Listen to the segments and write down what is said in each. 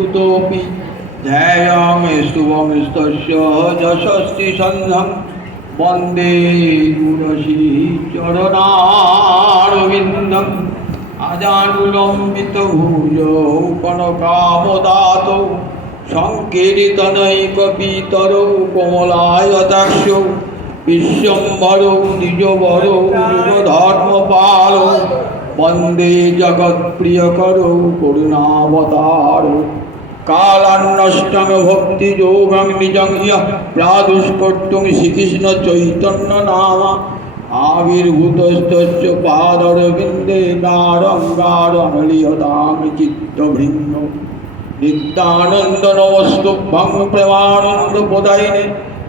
कुतोऽपि ध्येयं शुभं स्तस्य यशस्ति सन्धं वन्दे गुरशी चरणारविन्दम् अजानुलम्बितभुजौ कनकामदातौ सङ्कीर्तनैकपितरौ कोमलायताक्षौ विश्वम्भरौ द्विजवरौ युगधर्मपालौ वन्दे जगत्प्रियकरौ करुणावतारौ कालान्नष्टं भक्तियोगं निजं यः प्रादुष्कर्तुं श्रीकृष्णचैतन्यनाम आविर्भूतस्तस्य पादारविन्दे नारङ्गारमलियतां चित्तभृङ्गौ नित्यानन्द नमस्तुभ्यं प्रेमानन्दप्रदायिने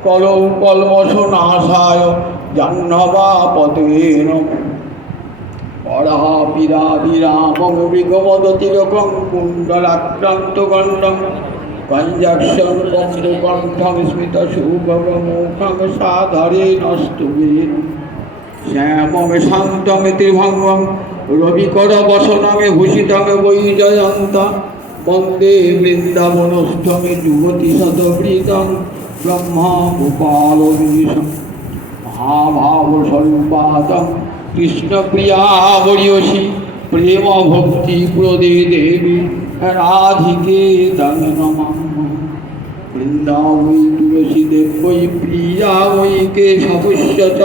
कलौ कल्मषनाशाय जाह्नवापतये नमः परापिराभिरामं मृगमदतिलकं कुण्डलाक्रान्तगण्डं कञ्जाक्षं कन्दुकण्ठं स्मितशुभगमुखं साधरेणस्तुवे श्यामं शान्तं त्रिभङ्गं रविकरवसनं भूषितं वैजयन्तं वन्दे वृन्दावनस्थं युवतिशतवृतं ब्रह्मगोपालमीशं महाभावस्वरूपातं कृष्णप्रिया वरीयसी प्रेम भक्ति प्रदे देवी राधिके तं नमामि वृन्दावै तुलसी देवै प्रिया वै केशवस्य च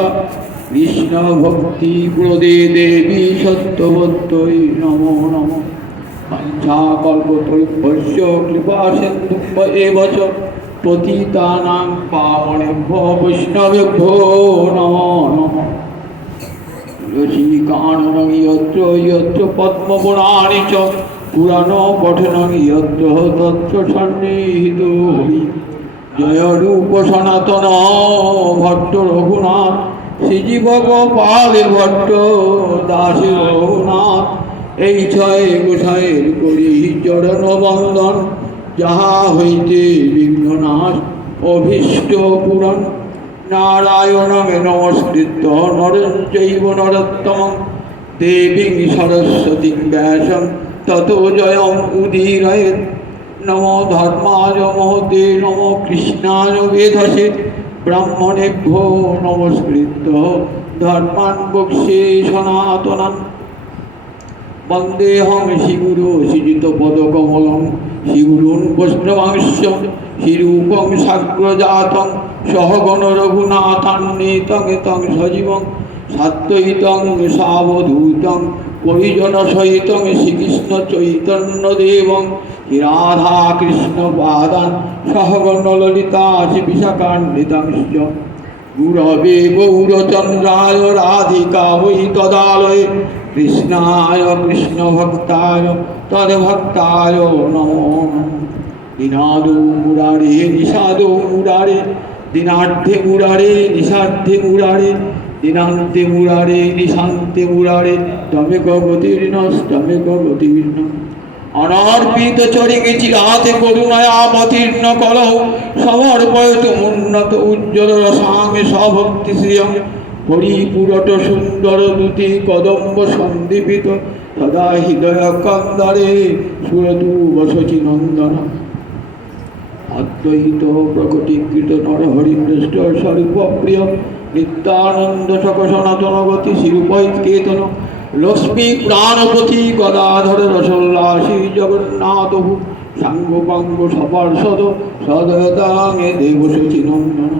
कृष्ण भक्ति प्रदे देवी सत्यवत्यै नमो नमः पंचाकल्पतरुभ्यश्च कृपासिन्धुभ्य एव च पतितानां पावनेभ्यो वैष्णवेभ्यो नमो नमः रसिकाननं यत्र यत्र पद्मपुराणि च पुराणपठनं यत्र तत्र सन्निहितो हरि जय रूप सनातन भट्ट रघुनाथ শ্রীজীব গোপাল ভট্ট দাস রঘুনাথ এই ছয় গোসাইয়ের করি চরণ বন্দন যাহা হইতে বিঘ্ননাশ অভীষ্ট পূরণ নারায়ণমে নমস্কৃত্য নরং চৈব নরোত্তমং দেবীং সরস্বতীং ব্যাসং ততো জয়ং উদীরয়েৎ নমো ধর্মায় মহতে নমো কৃষ্ণায় বেধসে ব্রাহ্মণেভ্যো নমস্কৃত্য ধর্মাन् বক্ষ্যে সনাতনम् वन्देऽहं श्रीगुरो श्रीयुतपदकमलं श्रीगुरून् वैष्णवांश्च श्रीरूपं साग्रजातं सहगण रघुनाथान्वितं तं सजीवं साद्वैतं सावधूतं परिजनसहितं श्रीकृष्णचैतन्यदेवं श्रीराधाकृष्णपादान् सहगण ललिता श्रीविशाखान्वितांश्च गुरवे गौरचन्द्राय राधिकायै तदालये कृष्णाय कृष्णभक्ताय तद्भक्ताय नमो नमः दीनादो मुरारे निषादो मुरारे दीनार्थे मुरारे निषार्थे मुरारे दीनान्ते मुरारे निशान्ते मुरारे तमेक गतिर्नस्तमेक गतिर्न अनार्पित चरिगे चिराते करुणयावतीर्ण कलौ समर्पयतु मुन्नत उज्ज्वल रसामि सभक्तिश्रियं हरिपुरट सुंदर दूती कदम्ब सन्दीपित तदा हृदय कंदरे सुरतु वसचि नंदन अद्वैत प्रकटीकृत नरहरिन्द्रष्ट स्वरूप प्रिय नित्यानंद सक सनातन गति शिरूपैकेतन लक्ष्मी प्राणपति गदाधर रसोल्लासी जगन्नाथ सांगोपांग सपार्षद सदयतांगे देवशचि नंदन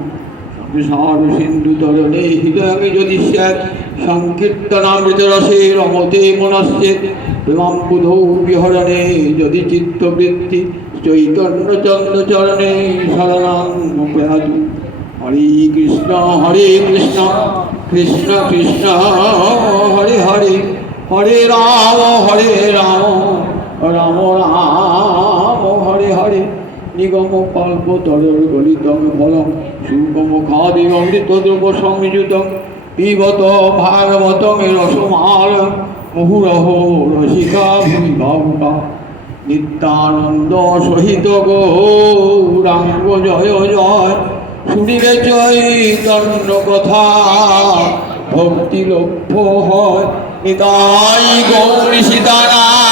संसार सिंधु तरणे हृदय यदि स्यात् संकीर्तनामृत रसे रमते मनश्चेत् प्रेमाम्बुधौ विहरणे यदि चित्तवृत्ति चैतन्य चंद्र चरणे शरणं प्रयातु हरे कृष्ण कृष्ण कृष्ण हरे हरे हरे राम राम राम हरे हरे निगम कल्पतरुर गलितं फलं सुगम खादिमृत द्रव्य संयुतं पिबत भागवतं रसमालयं मुहुरहो रसिका भूमिभावुका नित्यानंद सहित गौरांग जय जय শুনিলে চৈতন্য কথা ভক্তি লভ্য হয় নিতাই গৌরী সীতারাম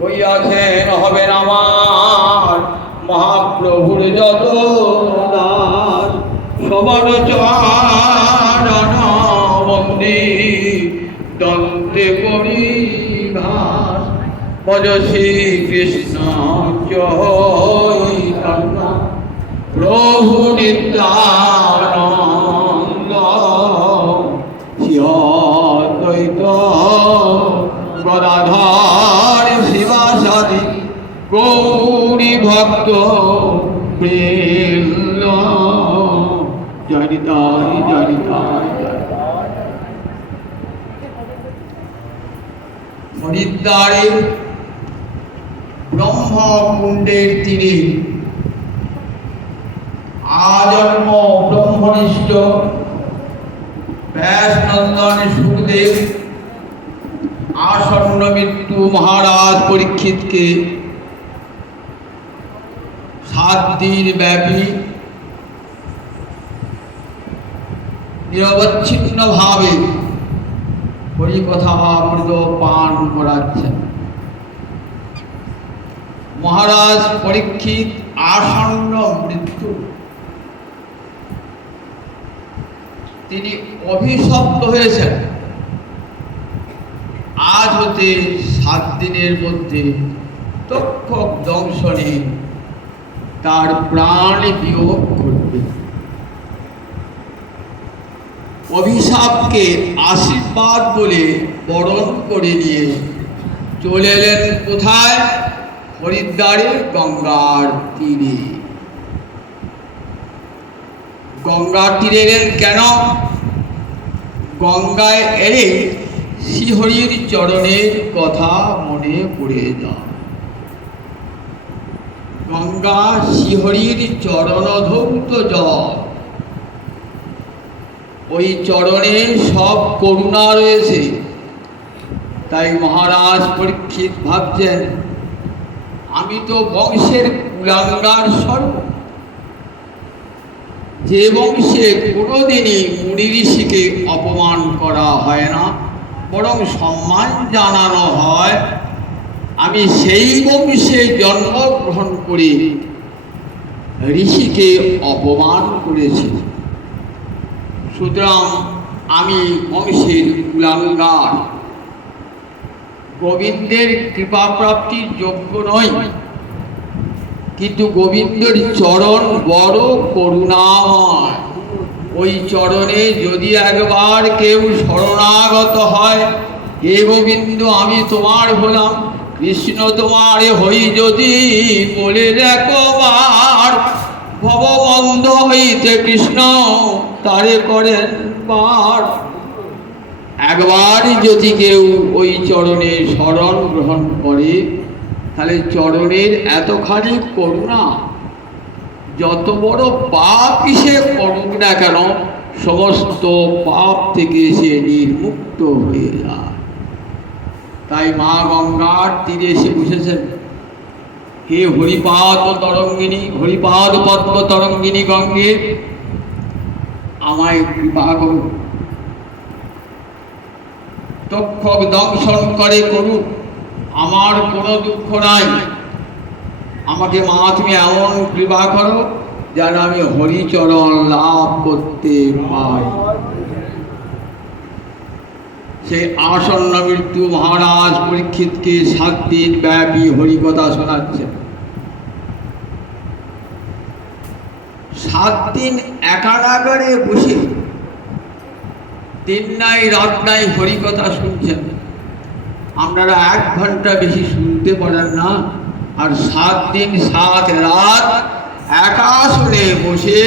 হইয়াছেন হবেন আমার মহাপ্রভুর যত দাস সবার চরণ বন্দি দন্তে করি ঘাস ভজ শ্রী কৃষ্ণ চৈতন্য প্রভু নিত্যানন্দ শ্রী অদ্বৈত গদাধর শিবাসাদি গৌরী ভক্ত বৃন্দ জনিতাই জনিতাই। হরিদ্বারের ব্রহ্মকুণ্ডের তীরে আজন্ম ব্রহ্মনিষ্ঠ ব্যাসনন্দন সুখদেব আসন্ন মৃত্যু মহারাজ পরীক্ষিতকে 7 দিন ব্যাপী নিরবচ্ছিন্নভাবে হরিকথা অমৃত পান করাচ্ছেন। মহারাজ পরীক্ষিত আসন্ন মৃত্যু, তিনি অভিশপ্ত হয়েছেন আজ হতে 7 দিনের মধ্যে তক্ষক দংশনে তার প্রাণ বিয়োগ ঘটবে। অভিশাপকে আশীর্বাদ বলে বরণ করে নিয়ে চলে এলেন কোথায়? হরিদ্বারে গঙ্গার তীরে। গঙ্গার তীরে এলেন কেন? গঙ্গায় এলে শ্রীহরির চরণের কথা মনে পড়ে যায়। গঙ্গা শ্রীহরির চরণধৌত জল, ওই চরণে সব করুণা রয়েছে। তাই মহারাজ পরীক্ষিত ভাবছেন, আমি তো বংশের কুলাঙ্গার স্বর্গ, যে বংশে কোনোদিনই মুনি ঋষিকে অপমান করা হয় না, বরং সম্মান জানানো হয়, আমি সেই বংশে জন্মগ্রহণ করে ঋষিকে অপমান করেছি। সুতরাং আমি বংশের কুলাঙ্গার, গোবিন্দের কৃপা প্রাপ্তির যোগ্য নই। কিন্তু গোবিন্দের চরণ বড় করুণাময়, ওই চরণে যদি একবার কেউ শরণাগত হয়, হে গোবিন্দ আমি তোমার হলাম, কৃষ্ণ তোমার হই যদি বলে একবার, ভববন্ধ হইতে কৃষ্ণ তারে করেন পার। একবার যদি কেউ ওই চরণে শরণ গ্রহণ করে, তাহলে চরণের এতখানি করুণা, যত বড় পাপই সে করুক না কেন, সমস্ত পাপ থেকে সে নির্মুক্ত হয়ে যায়। তাই মা গঙ্গার তীরে এসে বসেছেন, হে হরিপাদ তরঙ্গিনী, হরিপাদ পদ্ম তরঙ্গিনী গঙ্গে, আমায় কৃপা করুন, তক্ষক দংশন করে করুক, আমার কোনো দুঃখ নাই। আমাকে মা তুমি এমন কৃপা করো যেন আমি হরিচরণ লাভ করতে পাই। সেই আসন্ন মৃত্যু মহারাজ পরীক্ষিতকে 7 দিন ব্যাপী হরিকথা শোনাচ্ছেন। 7 দিন একানাগারে বসে দিন নাই রাত নাই হরিকথা শুনছেন। আপনারা 1 ঘন্টা বেশি শুনতে পারেন না, আর 7 দিন 7 রাত একা শুনে বসে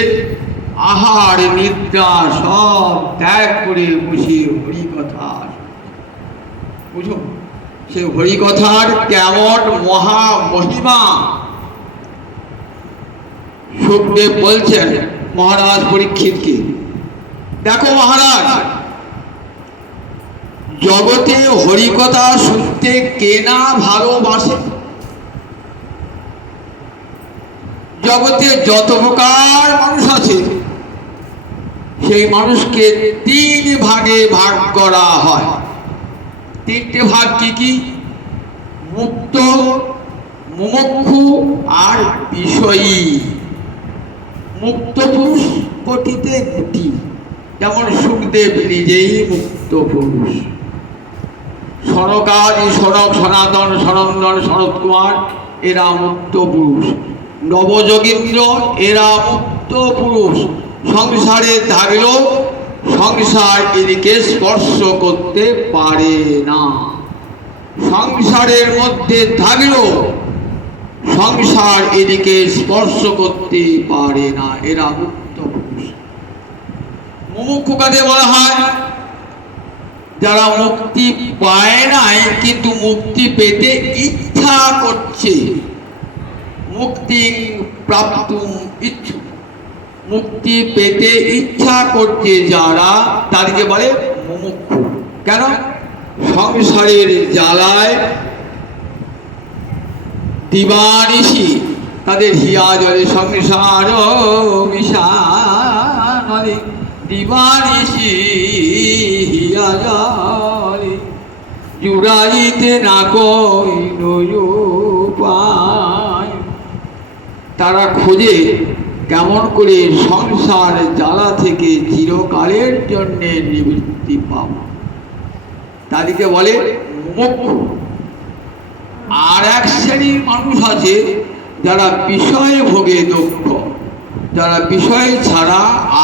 আহার নিদ্রা সব ত্যাগ করে বসে হরিকথা বুঝুন। সে হরিকথার কেমন মহা মহিমা সুখদেব বলছেন মহারাজ পরীক্ষিতকে, দেখো মহারাজ, জগতে হরিকথা শুনতে কে না ভালোবাসে? জগতে যত প্রকার মানুষ আছে, সেই মানুষকে 3 ভাগে ভাগ করা হয়। 3টে ভাগ কি কি? মুক্ত, মুমুক্ষু আর বিষয়ী। মুক্ত পুরুষ কোটিতে কোটি, যেমন সুখদেব নিজেই মুক্ত পুরুষ। সনকাদি, সনক, সনাতন, সনন্দন, শরৎ কুমার এরা মুক্ত পুরুষ। নবযোগীন্দ্র এরা মুক্ত পুরুষ। সংসারে থাকলেও সংসার এদিকে স্পর্শ করতে পারে না। সংসারের মধ্যে থাকলেও সংসার এদিকে স্পর্শ করতে পারে না, এরা মুক্ত পুরুষ। মুমুক্ষু কাকে বলা হয়? যারা মুক্তি পায় নাই কিন্তু মুক্তি পেতে ইচ্ছা করছে। মুক্তি প্রাপ্তুম ইচ্ছু, মুক্তি পেতে ইচ্ছা করছে যারা, তাদেরকে বলে মুমুক্ষু। কেন? সংসারের জ্বালায় দিবানিশি তাদের হিয়া জলে সংসার মিশানলে, দিবানিশি হিয়া জলে জুড়াইতে না কইল উপায়। তারা খোঁজে কেমন করে সংসার জ্বালা থেকে চিরকালের জন্য নিবৃত্তি পাব, তাদেরকে বলে মুমুক্ষু। আর এক শ্রেণীর মানুষ আছে যারা বিষয়ে ভোগে দক্ষ, যারা বিষয় ছাড়া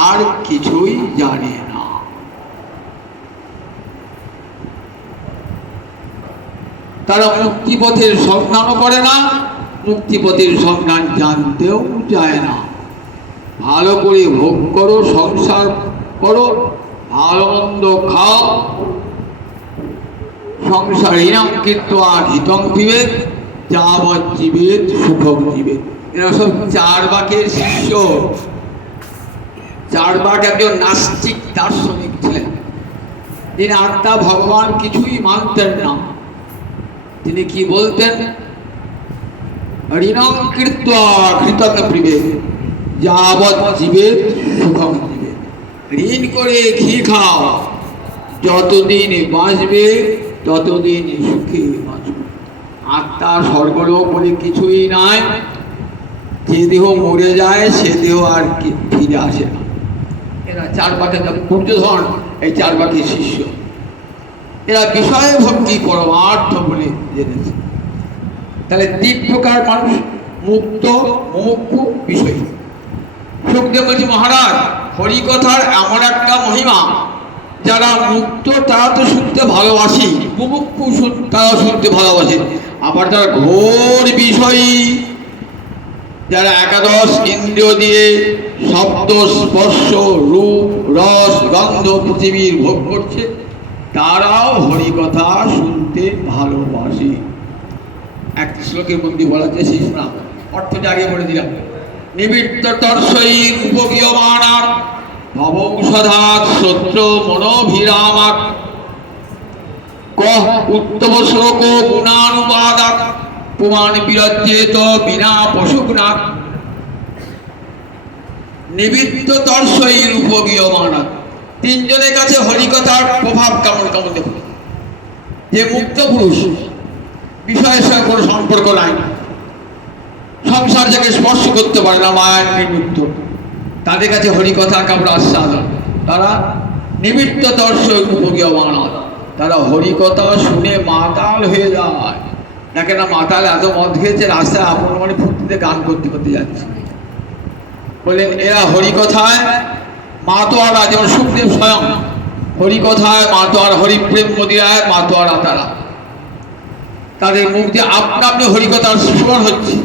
আর কিছুই জানে না। তারা মুক্তিপথের সন্ধানও করে না, মুক্তিপথের সন্ধান জানতেও চায় না। ভালো করে ভোগ করো, সংসার করো, ভালো মন্দ খাও, সংসার হীনং কীর্ত্বা হিতং জীবেৎ যাবৎ জীবেৎ সুখং জীবেৎ। এরা সব চার্বাকের শিষ্য। চার্বাক একজন নাস্তিক দার্শনিক ছিলেন। তিনি আত্মা ভগবান কিছুই মানতেন না। তিনি কি বলতেন? ঋণং কীর্ত্বা ঘৃতং পিবেৎ যাবৎ জীবেৎ সুখং জীবেৎ। ঋণ করে ঘি খাও, যতদিন বাঁচবে ততদিন সুখে বাঁচবে। আত্মা স্বর্গলোক বলে কিছুই নাই। যে দেহ মরে যায় সে দেহ আর ফিরে আসে না। এরা চারবাকের দুর্যোধন এই চারবাকের শিষ্য। এরা বিষয়ে ভক্তি পরমার্থ বলে জেনেছে। তাহলে তিন প্রকার মানুষ, মুক্ত, মুমুক্ষু, বিষয়ী। সুখদেব বলছে, মহারাজ হরিকথার এমন একটা মহিমা, যারা মুক্ত তারা তো শুনতে ভালোবাসি, মুমুক্ষু তারা শুনতে ভালোবাসে। আবার যারা ঘোর বিষয়ী, যারা একাদশ ইন্দ্রিয় দিয়ে শব্দ, স্পর্শ, রূপ, রস, গন্ধ পৃথিবীর ভোগ করছে, তারাও হরিকথা শুনতে ভালোবাসে। এক শ্লোকের মধ্যে বলা যায়, সেই শোনা অর্থটা আগে বলে দিলাম। নিবৃত্ত তর্ষয়ী উপগীয়মানাৎ ভবৌষধাৎ শ্রোত্র মনোভিরামাৎ কহ উত্তম শ্লোক গুণানুবাদাৎ পুমান বিরজ্যেত বিনা পশুগুণাৎ। নিবৃত্ত তর্ষয়ী উপগীয়মানাৎ, তিনজনের কাছে হরিকথার প্রভাব কেমন কেমন দেখুন। যে মুক্ত পুরুষ, বিষয়ের সঙ্গে কোনো সম্পর্ক নাই, সংসার যাকে স্পর্শ করতে পারে না, মায়ের নিবৃত্ত, তাদের কাছে হরিকথা কেমন আস্বাদন। তারা নিবৃত্ত দর্শক উপগীয়মানাৎ, তারা হরিকথা শুনে মাতাল হয়ে যায়। দেখে না, মাতাল এত মদ খেয়েছে, রাস্তায় আপন মনে ফুর্তিতে গান করতে করতে যাচ্ছে। বললেন এরা হরিকথায় মাতোয়ারা, যেমন সুখদেব স্বয়ং হরিকথায় মাতোয়ারা, হরিপ্রেম মদিরায় মাতোয়ারা। তারা তাদের মুখ দিয়ে আপনা আপনি হরিকথার স্মরণ হচ্ছে,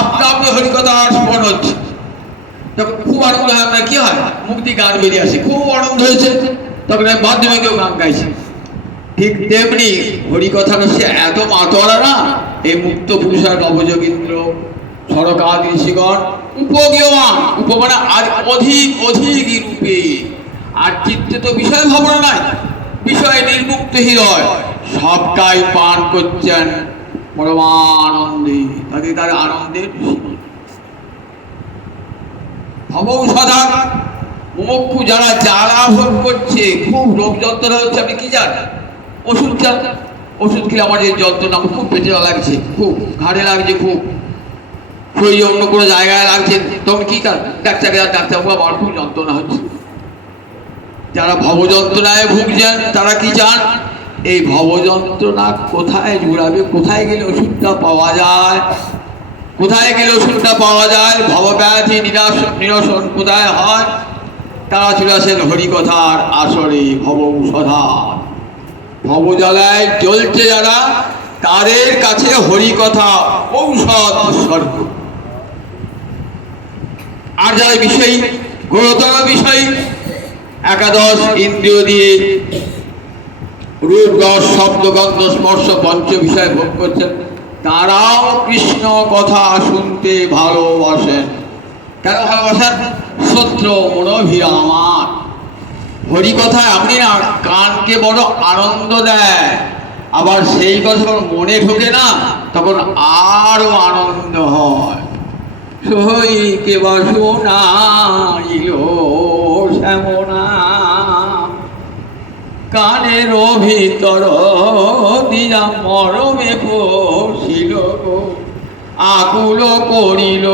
আপনা আপনি হরিকথার স্মরণ হচ্ছে। তখন খুব আনন্দ হয়, আপনার কি হয়, মুখ দিয়ে গান বেরিয়ে আসে, খুব আনন্দ হয়েছে, তখন মাধ্যমে কেউ গান গাইছে। ঠিক তেমনি হরিকথার সে এত মাতোয়ারা না, এই মুক্ত পুরুষের নবযোগীন্দ্র, সরকার ঋষিগণ উপগীয়মান, উপমানে আর অধিক অধিক রূপে। আর চিত্তে তো বিষয় ভাবনা নাই, বিষয় নির্মুক্ত হৃদয়, সবটাই পান করছেন পরমানন্দে, তাদের তার আনন্দের ভবৌষধা। মুমুক্ষু যারা জ্বালা ভোগ করছে, খুব রোগ যন্ত্রণা হচ্ছে, আপনি কি জানেন, ওষুধ চান, ওষুধ খেলে আমার এই যন্ত্রণা, আমার খুব পেটে লাগছে, খুব ঘাড়ে লাগছে, খুব শরীরে অন্য কোনো জায়গায় লাগছে, তখন কি ডাক্তারবাবু আমার খুব যন্ত্রণা হচ্ছে। যারা ভবযন্ত্রণায় ভুগছেন তারা কি চান? এই ভবযন্ত্রণা কোথায় জুড়াবে, কোথায় গেলে ওষুধটা পাওয়া যায়, কোথায় গেলে ওষুধটা পাওয়া যায়, ভবব্যাধি নিরসন কোথায় হয়? তারা চলে আসেন হরিকথার আসরে, ভবৌষধার। ভবজ্বালায় চলছে যারা, তাদের কাছে হরিকথা ঔষধ স্বর্গ। আর যারা বিষয়ী, গুরুতর বিষয়, একাদশ ইন্দ্রিয় দিয়ে রূপ রস শব্দ গন্ধ স্পর্শ পঞ্চ বিষয় ভোগ করছেন, তারাও কৃষ্ণ কথা শুনতে ভালোবাসেন। কেন ভালোবাসেন? সত্য মনোভিরামান। হরিকথা এমনি না, কানকে বড় আনন্দ দেয়, আবার সেই কথা যখন মনে ঢোকে না, তখন আরো আনন্দ হয়। সইকে বাসনাইল শ্যামনা, কানের ভিতর দিয়া মরমে পশিল গো, আকুল করিল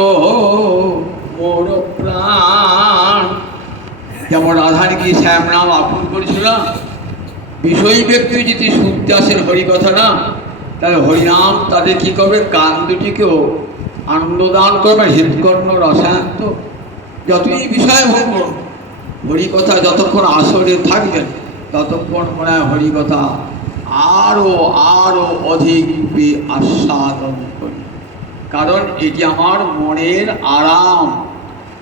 মোর প্রাণ। যেমন রাধারণী শ্যাম নাম আকুল করেছিল, বিষয়ী ব্যক্তি যদি শুনতে আসেন হরিকথা না, তাহলে হরিনাম তাদের কি করবে? কান দুটিকেও আনন্দ দান করবে, হৃদকর্ণ রসায়ন্ত। যতই বিষয় ভোগ করুন, হরিকথা যতক্ষণ আসরে থাকবেন ততক্ষণ মনে হয় হরিকথা আরো আরো অধিক আস্বাদন করি। কারণ এটি আমার মনের আরাম,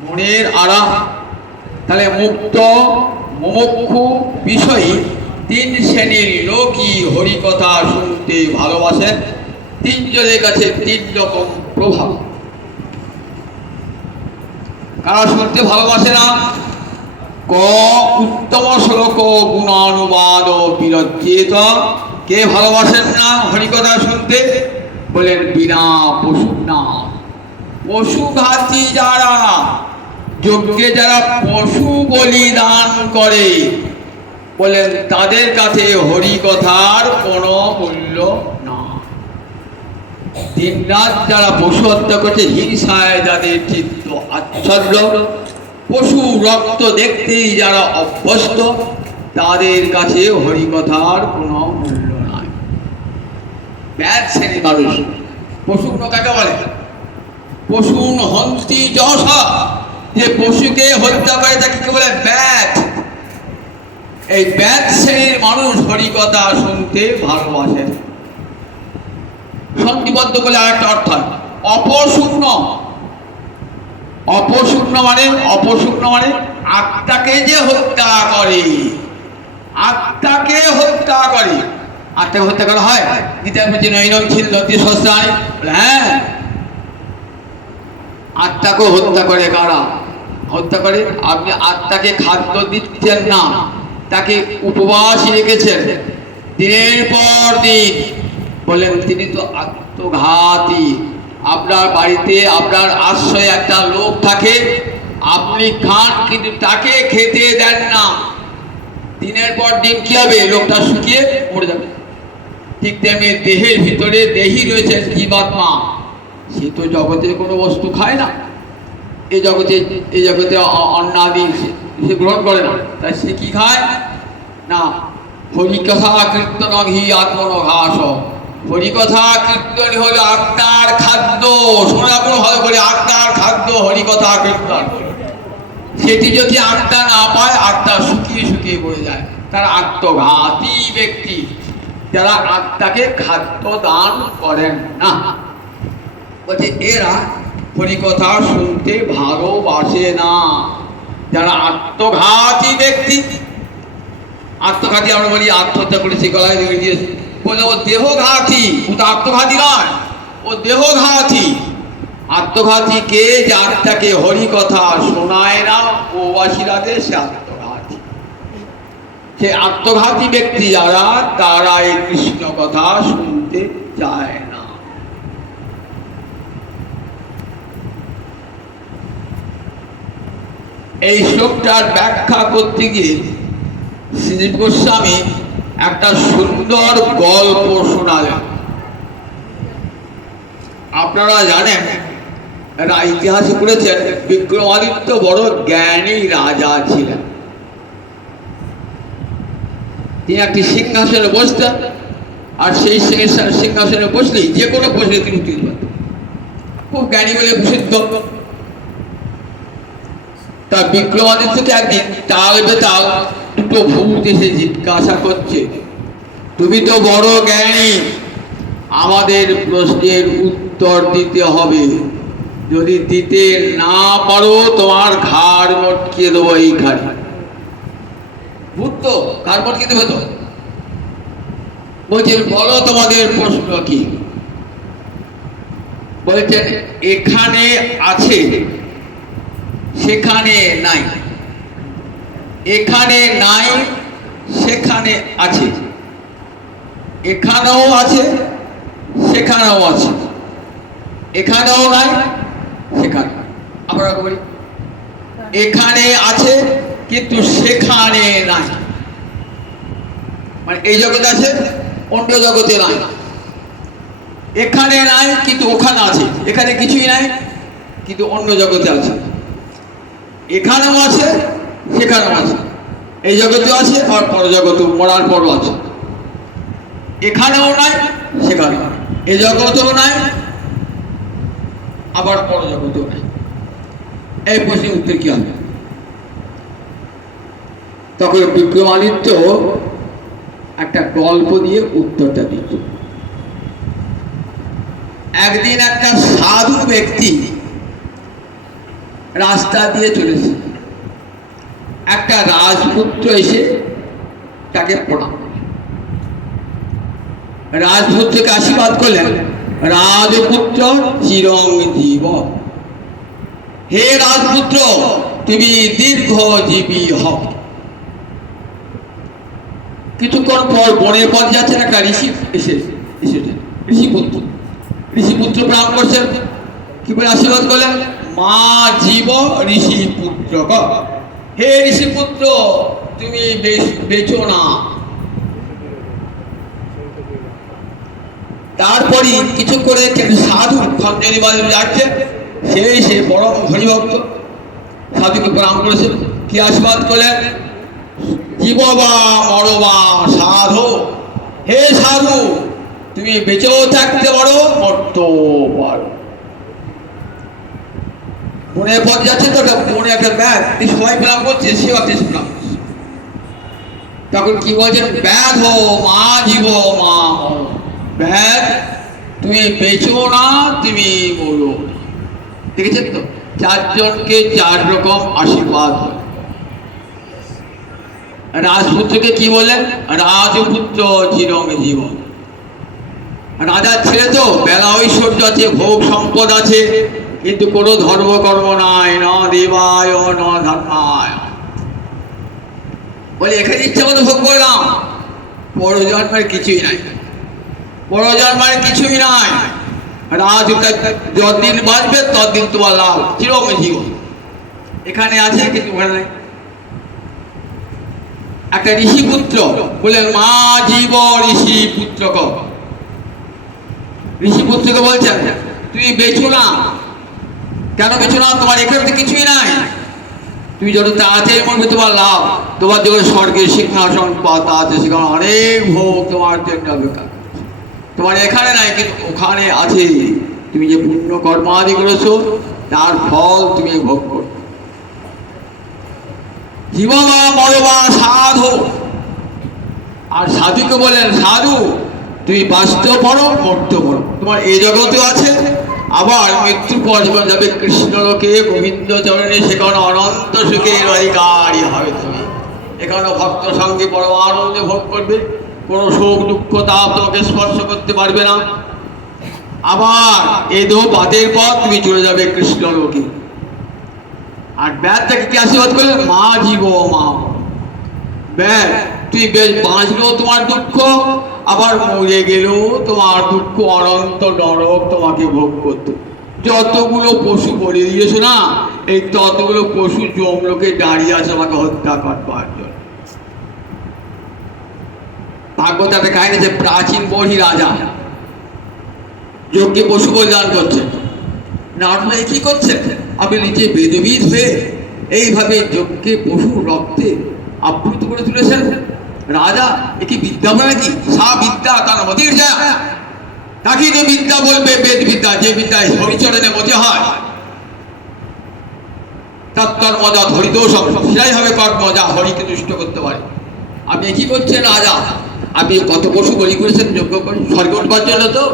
মনের আরাম। তাহলে মুক্ত মুমুক্ষু বিষয়ী তিন শ্রেণীর লোকই হরিকথা শুনতে ভালোবাসেন। তিনজনের কাছে তিন রকম প্রভাব। কারা শুনতে ভালোবাসে না? ক উত্তম শ্লোক গুণানুবাদ বিরজ্যেত। কে ভালোবাসেন না হরিকথা শুনতে? বলেন বিনা পশু না। পশুঘাতী যারা, যজ্ঞে যারা পশু বলিদান করে, বলেন তাদের কাছে হরিকথার কোনো মূল্য না। দিন রাত যারা পশু হত্যা করছে, হিংসায় যাদের চিত্ত আচ্ছন্ন, পশু রক্ত দেখতেই যারা অভ্যস্ত, তাদের কাছে হরিকথার কোনো মূল্য নাই। ব্যাধ শ্রেণীর মানুষ। পশু কাকে বলে? পশুন হন্তি যশা, যে পশুকে হত্যা করে তাকে কি বলে? ব্যাধ। এই ব্যাধ শ্রেণীর মানুষ হরিকথা শুনতে ভালোবাসেন। সন্ধিবদ্ধ বলে আরেকটা অর্থ, অপশূন্য। অপশূন্য মানে, অপশূন্য মানে আত্মাকে যে হত্যা করে, আত্মাকে হত্যা করে। আত্মাকে হত্যা করা হয়? হ্যাঁ, আত্মাকে হত্যা করে। কারা হত্যা করে? আপনি আত্মাকে খাদ্য দিচ্ছেন না, তাকে উপবাস রেখেছেন দিনের পর দিন, বলেন তিনি তো আত্মঘাতী। আপনার বাড়িতে আপনার আশ্রয়ে একটা লোক থাকে, আপনি খান কিন্তু তাকে খেতে দেন না, দিনের পর দিন কি হবে? লোকটা শুকিয়ে মরে যাবে। ঠিক তেমনি দেহের ভিতরে দেহি রয়েছে জীবাত্মা, সে তো জগতে কোনো বস্তু খায় না, এই জগতে অন্নাদি সে গ্রহণ করে না, তাই সে কি খায় না? হরিকথা কীর্তন ঘি আত্মনঘাস। হরিকথা কীর্তন হলো আত্মার খাদ্য। শোনা রাখুন ভালো করে, আত্মার খাদ্য হরিকথা কীর্তন। সেটি যদি আত্মা না পায়, আত্মা শুকিয়ে শুকিয়ে পড়ে যায়। তারা আত্মঘাতী ব্যক্তি, যারা আত্মাকে খাদ্য দান করেন না। বলছে এরা হরিকথা শুনতে ভালোবাসে না। যারা আত্মঘাতী ব্যক্তি, আত্মঘাতী আমরা বলি আত্মহত্যা করেছে, গলায় লেগে দিয়েছে, বলে ও দেহঘাতী। ও তো আত্মঘাতী নয়, ও দেহঘাতী। আত্মঘাতী কে? যে আত্মাকে হরিকথা শোনায় না, ও বাসীরাতে সে আত্মঘাতী। সে আত্মঘাতী ব্যক্তি যারা, তারা এই কৃষ্ণ কথা শুনতে চায় না। এই শ্লোকটার ব্যাখ্যা করতে গিয়ে শ্রীজীব গোস্বামী একটা সুন্দর গল্প শোনালেন। আপনারা জানেন, ইতিহাসে পড়েছেন বিক্রমাদিত্য বড় জ্ঞানী রাজা ছিলেন। তিনি একটি সিংহাসনে বসতেন, আর সেই সিংহাসনে বসলেই যে কোনো প্রশ্নে তিনি উত্তর দিতেন। খুব জ্ঞানী বলে প্রসিদ্ধ। তা বিক্রমাদিত্যকে একদিন তাল বেতাল দুটো ভূত এসে জিজ্ঞাসা করছে, তুমি তো বড় জ্ঞানী, আমাদের প্রশ্নের উত্তর দিতে হবে। যদি দিতে না পারো তোমার ঘাড় মটকে দেবো এইখানে। ভূত তো ঘাড় মটকে দেবে তো। বলছেন, বলো তোমাদের প্রশ্ন কি? বলছেন, এখানে আছে সেখানে নাই, এখানে নাই সেখানে আছে, এখানেও আছে সেখানেও আছে, এখানেও নাই সেখানে। আমরা বলি এখানে আছে কিন্তু সেখানে নাই, মানে এই জগতে আছে অন্য জগতে নাই। এখানে নাই কিন্তু ওখানে আছে, এখানে কিছুই নাই কিন্তু অন্য জগতে আছে। এখানেও আছে সেখানেও আছে, এই জগতেও আছে আর পরজগতেও, মরার পরও আছে। এখানেও নাই সেখানেও নাই, এই জগতেও নাই আবার পরজগতেও নাই। এই প্রশ্নের উত্তর কি হবে? তখন বিক্রমাদিত্য একটা গল্প দিয়ে উত্তরটা দিত। একদিন একটা সাধু ব্যক্তি রাস্তা দিয়ে চলেছে, একটা রাজপুত্র এসে তাকে প্রণাম করলেন। রাজপুত্রকে আশীর্বাদ করলেন, রাজপুত্র চিরঞ্জীব, হে রাজপুত্র তুমি দীর্ঘজীবী হও। কিছুক্ষণ পর বনের পথ যাচ্ছেন, একটা ঋষি এসেছেন, ঋষিপুত্র। ঋষিপুত্র প্রণাম করছেন, কি বলে আশীর্বাদ করলেন, মা জীব ঋষি পুত্র, হে ঋষিপুত্র তুমি বেচো না। তারপরই কিছু করে সাধু খঞ্জনি বাজারে যাচ্ছে, সে বড় হরিভক্ত, সাধুকে প্রণাম করেছেন, কি আশীর্বাদ করলেন, জীববা মরবা সাধু, হে সাধু তুমি বেঁচেও থাকতে পারো মরতেও পারো। বনের পথ যাচ্ছে তো, বনে একটা ব্যাগ, সবাই প্রণাম করছে, সেও একটা প্রণাম করছে। তখন কি বলছেন, ব্যাধ মা জীব মা মর, ব্যাধ তুমি বেঁচো না তুমি মরো। দেখেছেন তো, চারজনকে চার রকম আশীর্বাদ। রাজপুত্রকে কি বললেন, রাজপুত্র চিরঞ্জীব। রাজার ছেলে তো, বেলা ঐশ্বর্য আছে, ভোগ সম্পদ আছে, কিন্তু কোনো ধর্মকর্ম নাই, ন দেবায় ন ধর্মায়। বলে এখানে ইচ্ছা মতো ভোগ করলাম, পরজন্মের কিছুই নাই, পরজন্মের কিছুই নাই। রাজ যতদিন বাঁচবে ততদিন তোমার লাভ, চিরঞ্জীব। এখানে আছে কিন্তু ওখানে নাই। একটা ঋষিপুত্র বললেন, মা জীব ঋষি পুত্র। ঋষিপুত্রকে বলছেন, তুমি বেচো না। কেন বেচো না? তোমার এখানে তো কিছুই নাই, তুমি যত তাড়াতাড়ি মরবে তোমার লাভ। তোমার যখন স্বর্গের সিংহাসন পাতা আছে, সেখানে অনেক ভোগ তোমার জন্য অপেক্ষা। তোমার এখানে নাই কিন্তু ওখানে আছে, তুমি যে পুণ্য কর্মাদি করেছো তার ফল তুমি ভোগ করো। জীববা মরবা সাধু। আর সাধুকে বলেন, সাধু তুমি বাঁচতেও পারো মরতেও পারো, তোমার এই জগতেও আছে, আবার মৃত্যুর পর যখন যাবে কৃষ্ণলোকে গোবিন্দ চরণে, সেখানে অনন্ত সুখের অধিকারী হবে তুমি। এখানে ভক্ত সঙ্গে বড় আনন্দে ভোগ করবে, কোনো শোক দুঃখ তাপ তোমাকে স্পর্শ করতে পারবে না। আবার এই দেহ পাতের পর তুমি চলে যাবে কৃষ্ণলোকে। আর ব্যাধ থেকে কি আশীর্বাদ করলেন, মা জীব মা। ব্যাধ তুই বেশ বাঁচলেও তোমার দুঃখ, আবার মরে গেলেও তোমার দুঃখ, অনন্ত নরক তোমাকে ভোগ করতে। যতগুলো পশু বলে দিয়েছো না, এই ততগুলো পশু যমলোকে দাঁড়িয়ে আছে আমাকে হত্যা করবার জন্য। ভাগবত একটা কাহিনী আছে, প্রাচীন বহি রাজা যজ্ঞে পশু বলিদান করছেন। নারদ কি করছেন? আপনি নিজে বেদবিদ হয়ে এইভাবে যজ্ঞে পশুর রক্তে আপ্লুত করে তুলেছেন। রাজা এ কি বিদ্যা বলে নাকি? সা বিদ্যা তার মতির যায়। তাকে যে বিদ্যা বলবে বেদ বিদ্যা, যে বিদ্যায় হরিচরণে মতে হয় তার তার মজা হরিদোষ সেটাই হবে কর্ম যা হরিকে দুষ্ট করতে পারে। আপনি কি করছেন রাজা? আপনি কত পশু বলি করেছেন যজ্ঞ করে স্বর্গ উঠবার জন্য। তো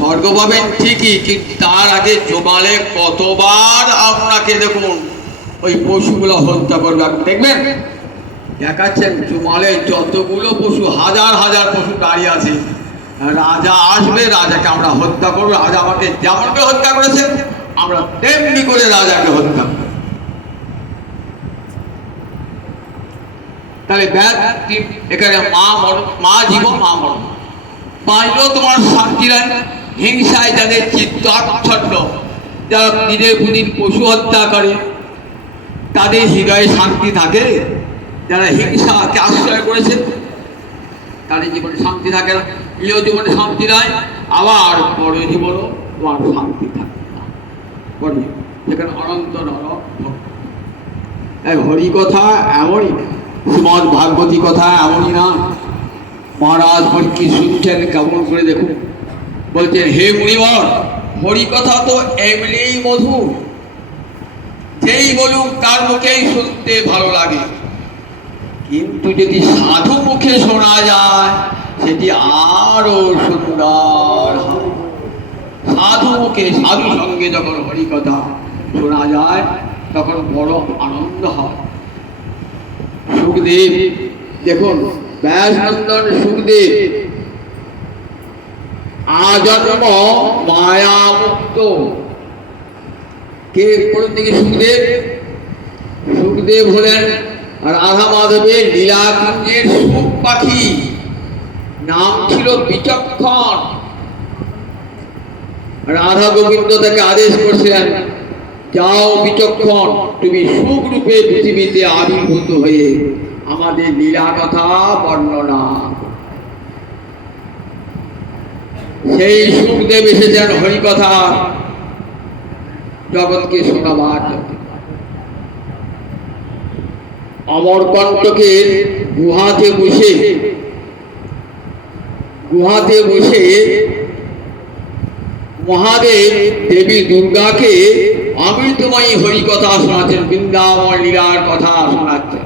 স্বর্গ পাবেন ঠিকই, কিন্তু তার আগে জমালে কতবার আপনাকে দেখুন ওই পশুগুলো হত্যা করবে। আপনি দেখবেন দেখাচ্ছেন জমালে যতগুলো পশু, হাজার হাজার পশু দাঁড়িয়ে আছে। রাজা আসবে, রাজাকে আমরা হত্যা করবো। রাজা আমাকে যেমন করে হত্যা করেছেন আমরা তেমনি করে রাজাকে হত্যা করব। তাহলে এখানে মা জীবন মা মরণ পাইলেও তোমার শান্তিরা হিংসায় যাদের চিত্ত আচ্ছন্ন, যারা দিনের প্রতিদিন পশু হত্যা করে তাদের হৃদয়ে শান্তি থাকে। যারা হিংসাকে আশ্রয় করেছে তাদের জীবনে শান্তি থাকে না। ইহ জীবনে শান্তি নাই, আবার পর জীবনও তোমার শান্তি থাকে না। সেখানে অনন্ত নরক। তাই হরি কথা এমনই, শ্রীমদ ভাগবতী কথা এমনই না। মহারাজ হরিকে শুনছেন কেমন করে দেখুন, বলছেন হে মুনিবর, হরি কথা তো এমনি মধুর, যেই বলুক তার মুখেই শুনতে ভালো লাগে, কিন্তু যদি সাধু মুখে শোনা যায় সেটি আরো সুন্দর হয়। সাধু মুখে সাধু সঙ্গে যখন হরি কথা শোনা যায় তখন বড় আনন্দ হয়। সুখদেব দেখুন, ব্যাসনন্দন সুখদেব আজন্ম মায়া মুক্ত। কে পড়ুন দিকে? সুখদেব। সুখদেব হলেন রাধা মাধবের লীলাকুঞ্জের সুখ পাখি, নাম ছিল বিচক্ষণ। রাধা গোবিন্দ তাকে আদেশ করছিলেন, যাও বিচক্ষণ, তুমি সুখ রূপে পৃথিবীতে আবির্ভূত হয়ে আমাদের লীলা কথা বর্ণনা। সেই সুখদেব এসেছেন হরিকথা জগৎকে শোনাবার। অমরকণ্টকের গুহাতে বসে মহাদেব দেবী দুর্গাকে অমৃতময়ী হরিকথা শোনাচ্ছেন, বৃন্দাবন লীলার কথা শোনাচ্ছেন।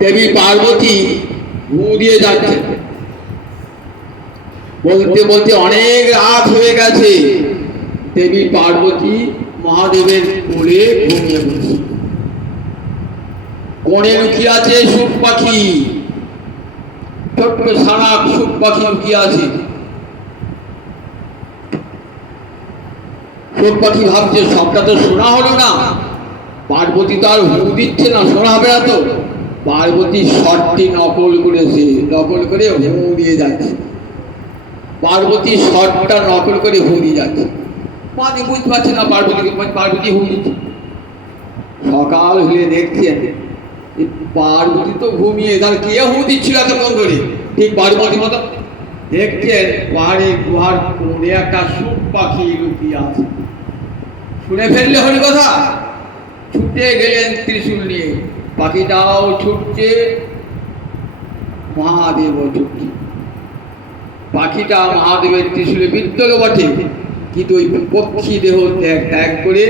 দেবী পার্বতী ঘু দিয়ে যাচ্ছেন। বলতে বলতে অনেক রাত হয়ে গেছে। দেবী পার্বতী মহাদেবের কোলে ঘুমিয়ে পড়েছে। কোণে লুকিয়ে আছে সুখ পাখি, ছোট্ট সারা সুখ পাখি লুকিয়ে আছে। সুখ পাখি ভাবছে সবটা তো শোনা হলো না, পার্বতী তো আর হু দিচ্ছে না, শোনা হবে না তো। পার্বতী শটটি নকল করেছে, নকল করে হু দিয়ে যাচ্ছে। পার্বতী শটটা নকল করে হু দিয়ে যাচ্ছে। মানে বুঝতে পারছে না পার্বতী হু দিচ্ছে। সকাল হলে দেখছেন পার্বতী তো ঘুমিয়ে, তাহলে কে হু দিচ্ছিল এতক্ষণ ধরে? ঠিক পার্বতী মতো দেখছেন পাহাড়ে গুহার কোণে একটা সুখ পাখি লুকিয়ে আছে। শুনে ফেললে হরি কথা, ছুটে গেলেন ত্রিশূল নিয়ে। পাখিটাও ছুটছে, মহাদেব ছুটছে। পাখিটা মহাদেবের ত্রিশূলে বিদ্ধল বটে, কিন্তু ওই পক্ষী দেহ ত্যাগ করে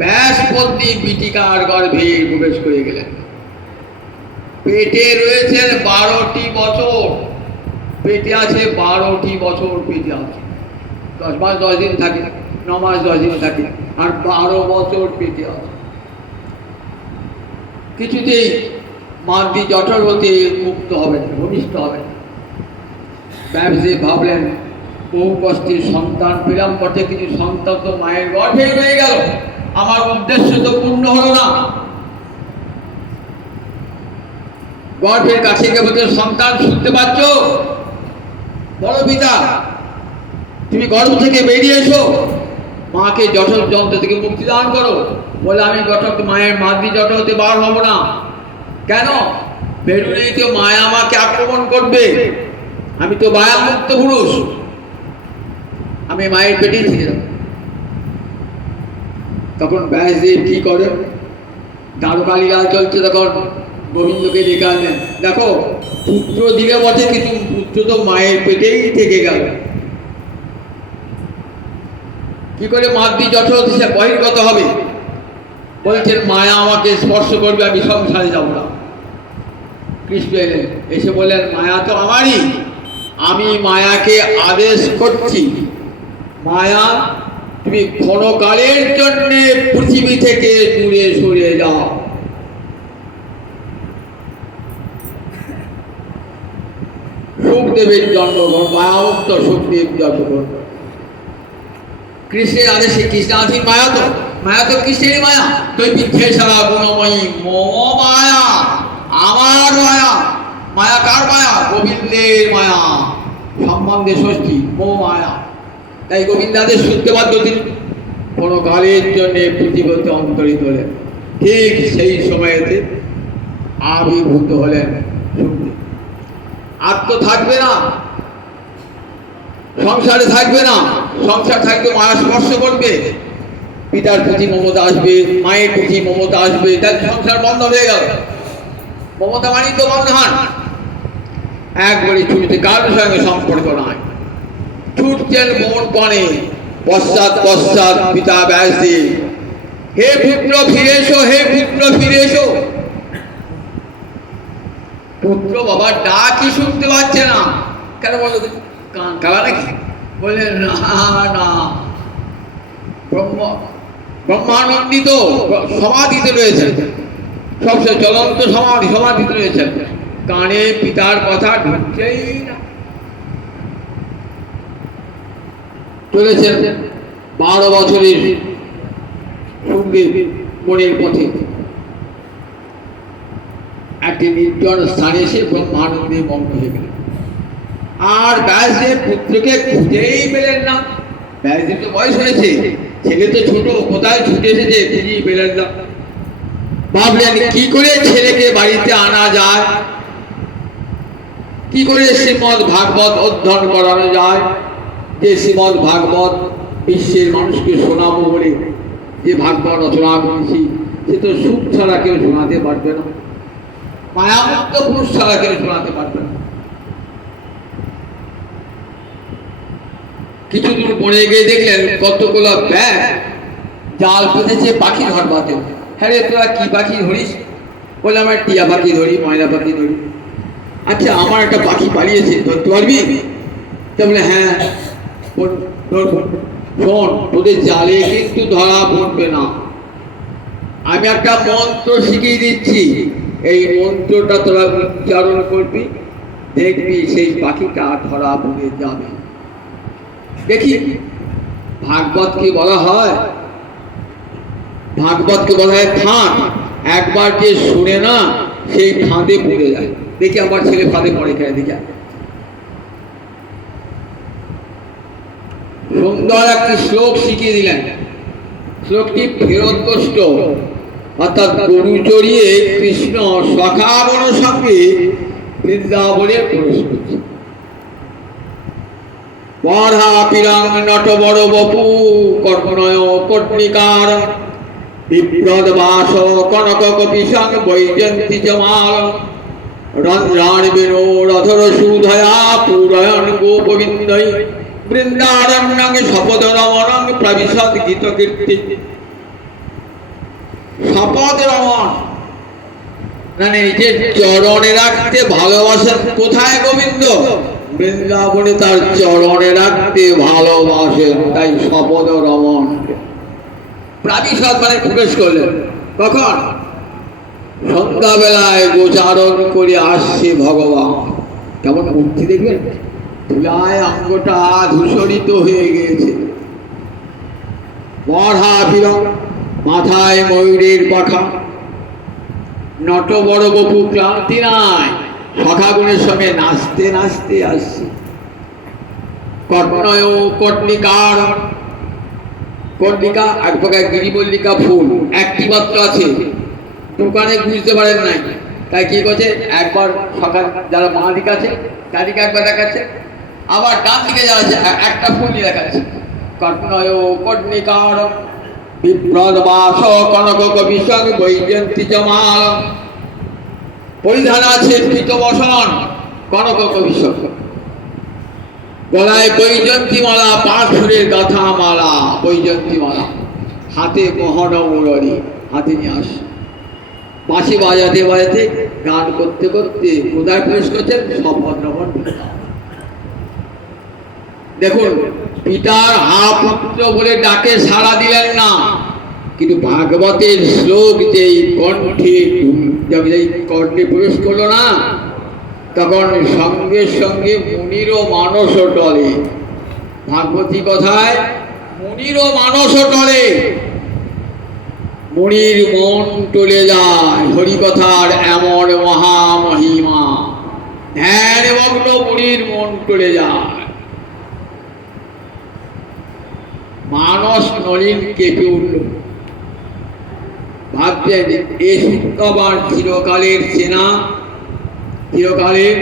ব্যাসপত্নী বীটিকার গর্ভে প্রবেশ করে গেলেন। পেটে রয়েছেন 12টি বছর, পেটে আছে 12টি বছর, পেটে আছে 10 মাস 10 দিন থাকে, 9 মাস 10 দিন থাকে, আর 12 বছর পেটে আছে। কিছুতেই মাতৃ জঠর হতে মুক্ত হবেন, ভূমিষ্ঠ হবেন। ব্যবসে ভাবলেন বহু কষ্টে সন্তান পেলাম বটে, কিন্তু সন্তান তো মায়ের গর্ভে রয়ে গেল, আমার উদ্দেশ্য তো পূর্ণ হলো না। গর্ভের কাছে গিয়ে বলতে, সন্তান শুনতে পাচ্ছ? বলো পিতা, তুমি গর্ভ থেকে বেরিয়ে এসো, মাকে জঠর যন্ত্র থেকে মুক্তি দান করো। বলে আমি মায়ের মাতৃ জঠর হতে বার হব না। কেন? বেরুলেই তো মায়া আমাকে আক্রমণ করবে, আমি তো মায়ামুক্ত পুরুষ, আমি মায়ের পেটেই থেকে যাব। তখন ব্যাসদেব কি করে, দ্বারকালীলা চলছে, তখন গোবিন্দকে ডেকে আনেন। দেখো, পুত্র দিলে বটে, কিন্তু পুত্র তো মায়ের পেটেই থেকে গেল। কি করে মাতৃ যঠোত সে বহির্গত হবে? বলছেন মায়া আমাকে স্পর্শ করবে, আমি সংসারে যাব না। কৃষ্ণ এলেন, এসে বললেন মায়া তো আমারই, আমি মায়াকে আদেশ করছি, মায়া তুমি ক্ষণকালের জন্য পৃথিবী থেকে দূরে সরে যাও। সুখদেবের জন্মগ্রহণ, মায়ামুক্ত সুখদেব জন্মগ্রহণ। কৃষ্ণের আদেশে, কৃষ্ণাধীন মায়া তো, মায়া তো কৃষ্ণেরই মায়া। তুই বিদ্বেষা গুণময়ী মম মায়া, আমার মায়া। মায়া কার মায়া? গোবিন্দের মায়া। সম্বন্ধে ষষ্ঠী, মো মায়া। তাই গোবিন্দাদের শুনতে বাধ্য তিনি। কোনো কালের জন্য পৃথিবীতে অন্তরিত হলেন। ঠিক সেই সময়েতে আবির্ভূত হলেন সুখদেব। আর তো থাকবে না, সংসারে থাকবে না। সংসার থাকবে মায়া স্পর্শ করবে, পিতার প্রতি মমতা আসবে, মায়ের প্রতি মমতা আসবে, তার সংসার বন্ধ হয়ে গেল। মমতা মানি তো বন্ধন। একবারে ছুটতে, কারোর সঙ্গে সম্পর্ক নাই, ছুটছেন মন পানে। পশ্চাৎ পশ্চাৎ পিতা ব্যাসদেব, হে পুত্র ফিরে এসো, হে পুত্র ফিরে এসো। পুত্র বাবা ডাকি শুনতে পাচ্ছে না। কেন বলো, কালা নাকি? বললেন না না, ব্রহ্মানন্দিত সমাধিতে রয়েছেন, সবসময় চলন্ত সমাধিতে রয়েছেন। কানে পিতার কথা ঢুকছেই না। চলেছেন 12 বছরের সুখদেব মনের পথে। একটি নির্জন স্থানে এসে ব্রহ্মানন্দে মগ্ন হয়ে গেলেন। আর ব্যাসদেব পুত্রকে খুঁজেই পেলেন না। ব্যাসদেব তো বয়স হয়েছে, ছেলে তো ছোট, কোথায় ছুটে এসেছে খুঁজেই পেলেন না। ভাবলেন কি করে ছেলেকে বাড়িতে আনা যায়, কি করে শ্রীমদ ভাগবত অধ্যয়ন করানো যায়। যে শ্রীমদ ভাগবত বিশ্বের মানুষকে শোনাবো বলে যে ভাগবত রচনা করেছি, সে তো সুখ ছাড়া কেউ শোনাতে পারবে না, মায়ামুক্ত পুরুষ ছাড়া কেউ শোনাতে পারবে না। কিছু দূর পড়ে গিয়ে দেখলেন কতগুলো ব্যাগ জাল পেতেছে পাখি ধরবাতে। হ্যাঁ রে, তোরা কি পাখি ধরিস? বলে আমার টিয়া পাখি ধরি, ময়না পাখি ধরি। আচ্ছা, আমার একটা পাখি পালিয়েছে, ধরতে পারবি? তা বলে হ্যাঁ শোন, তোদের জালে কিন্তু ধরা পড়বে না। আমি একটা মন্ত্র শিখিয়ে দিচ্ছি, এই মন্ত্রটা তোরা উচ্চারণ করবি, দেখবি সেই পাখিটা ধরা পড়ে যাবে। দেখি ভাগবতকে বলা হয়, ভাগবতকে বলা হয় ফাঁদ। একবার যে শুনে না, সেই ফাঁদে পড়ে যায়। দেখি আমার ছেলে ফাঁদে পড়ে খেয়ে দেখে। সুন্দর একটি শ্লোক শিখিয়ে দিলেন। শ্লোকটি ফেরত কষ্ট, অর্থাৎ গরু চড়িয়ে কৃষ্ণ সখাবন সঙ্গে বৃন্দাবনে প্রবেশ করছে। পড়া পিরাং নট বড় বপু কর্ণয় কর্ণিকার বিপ্রদ বাস কনক কপিসং বৈজন্তী জমাল রন্ধ্রাণ বেণু রথর সুধয়া পুরয়ন গোপবিন্দৈ বৃন্দারণ্যং শপথ রমণং প্রবিশদ গীত কীর্তি। শপথ রমণ মানে নিজের চরণে রাখতে ভালোবাসেন। কোথায় গোবিন্দ? বৃন্দাবনে তার চরণে রাখতে ভালোবাসেন, তাই শপথ রমণ। প্রাবিশদ মানে প্রবেশ করলেন। কখন? সন্ধ্যাবেলায় গোচারণ করে আসছে ভগবান। কেমন মূর্তি দেখবেন, ধুলায় অঙ্গটা ধূসরিত হয়ে গিয়েছে। পড়া বিরং, মাথায় ময়ূরের পাখা, নট বড় বপু ক্লান্তি নাই, সখাগুণের সঙ্গে নাচতে নাচতে আসছে। কর্ণয় কর্ণিকার, কর্ণিকা এক প্রকার গিরিমল্লিকা ফুল, একটি মাত্র আছে, দোকানে বুঝতে পারেন নাই। তাই কি করছে, একবার সকাল যারা বাঁ দিকে আছে তাদিকে একবার দেখাচ্ছে, আবার ডান দিকে যারা আছে একটা ফুল নিয়ে দেখাচ্ছে। কর্ণয় কর্ণিকার বিপ্রদবাস কনক কবিসং বৈজয়ন্তী জমাল, পরিধান আছে পীতবসন কনক কবিসং, গলায় বৈজয়ন্তী মালা, পাঁচুরের গাথা মালা বৈজয়ন্তী মালা, হাতে মোহন মুরলী হাতে নিয়ে আসে, বাঁশি বাজাতে বাজাতে গান করতে করতে কোথায় প্রবেশ করছেন, সভদ্রমণ। দেখুন, পিতার হা পুত্র বলে ডাকে সাড়া দিলেন না, কিন্তু ভাগবতের শ্লোক যেই কণ্ঠে প্রবেশ করলো না, তখন সঙ্গে সঙ্গে মুনিরও মানসও টলে। ভাগবতী কথায় মুনিরও মানসও টলে, মুনির মন টলে যায়। হরিকথার এমন মহামহিমা, ধ্যান মগ্ন মুনির মন টলে যায়। মানস নলিন কেঁপে উঠল, ভাবছেন এ শুক্রবার চিরকালের চেনা, চিরকালের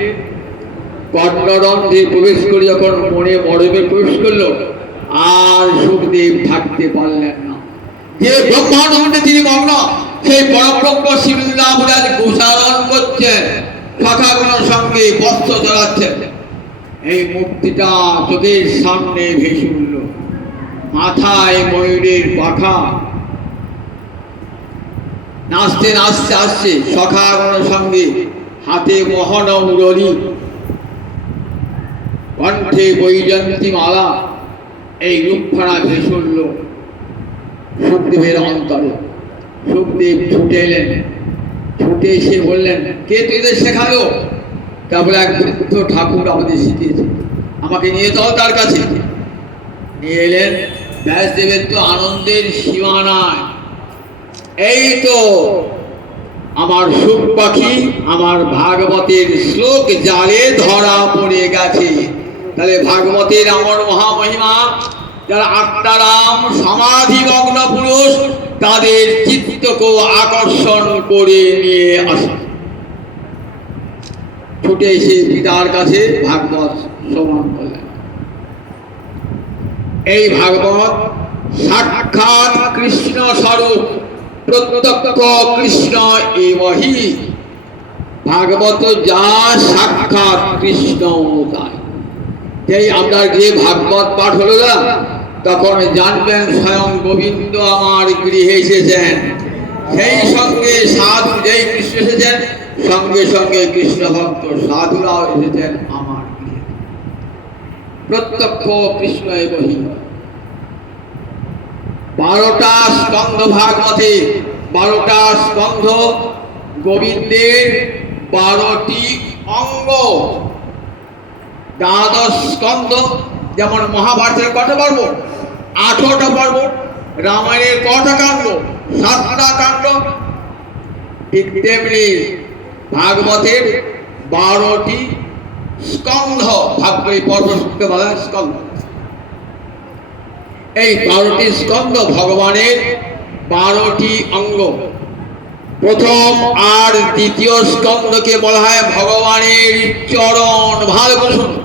কর্ণরন্ধ্রে প্রবেশ করে যখন মনে মরবে প্রবেশ করলো, আর সুখদেব থাকতে পারলেন না। যে ব্রহ্মানন্দে তিনি মগ্ন, সেই পরব্রহ্ম শিবরাজ গোসারণ করছেন, সখাগুলোর সঙ্গে বস্ত্র চড়াচ্ছেন। এই মূর্তিটা চোখের সামনে ভেসে উঠল, মাথায় ময়ূরের পাখা, নাচতে নাচতে আসছে সখাগুলোর সঙ্গে, হাতে মোহন মুরলী, কণ্ঠে বৈজয়ন্তী মালা। এই রূপখানা ভেসে উঠল সুখদেবের অন্তরে। সুখদেব ছুটে এলেন, ছুটে এসে বললেন, কে তোদের শেখালো? তারপরে এক বৃদ্ধ ঠাকুর আমাদের শিখিয়েছে, আমাকে নিয়ে যাও তার কাছে। নিয়ে এলেন। ব্যাসদেবের তো আনন্দের সীমা নাই। এই তো আমার সুখ পাখি আমার ভাগবতের শ্লোক জালে ধরা পড়ে গেছে। তাহলে ভাগবতের আমার মহামহিমা, যারা আত্মারাম সমাধিমগ্ন পুরুষ, তাদের চিত্তকে আকর্ষণ করে নিয়ে আসে। ছুটে এসে পিতার কাছে ভাগবত শ্রবণ করলেন। এই ভাগবত সাক্ষাৎ কৃষ্ণ স্বরূপ, প্রত্যক্ষ কৃষ্ণ এবহি। ভাগবত যা সাক্ষাৎ কৃষ্ণ তাই। এই আপনার যে ভাগবত পাঠ হলো না, তখন জানবেন স্বয়ং গোবিন্দ আমার গৃহে এসেছেন। সেই সঙ্গে সাধু, যেই কৃষ্ণ এসেছেন, সঙ্গে সঙ্গে কৃষ্ণ ভক্ত সাধুরাও এসেছেন আমার গৃহে। প্রত্যক্ষ কৃষ্ণ এবহি। 12টা স্কন্ধ ভাগবতে, 12টা স্কন্ধ, গোবিন্দের 12টি অঙ্গ। 12 স্কন্ধ, যেমন মহাভারতের কটা পর্ব, 18টা পর্ব, রামায়ণের কটা কাণ্ড, 7টা কাণ্ড, ঠিক তেমনি ভাগবতের 12টি স্কন্ধ। ভাগবতী পর্বকে বলা হয় স্কন্ধ। এই 12টি স্কন্ধ ভগবানের 12টি অঙ্গ। প্রথম আর দ্বিতীয় স্কন্ধকে বলা হয় ভগবানের চরণ। ভালো করে শুনুন,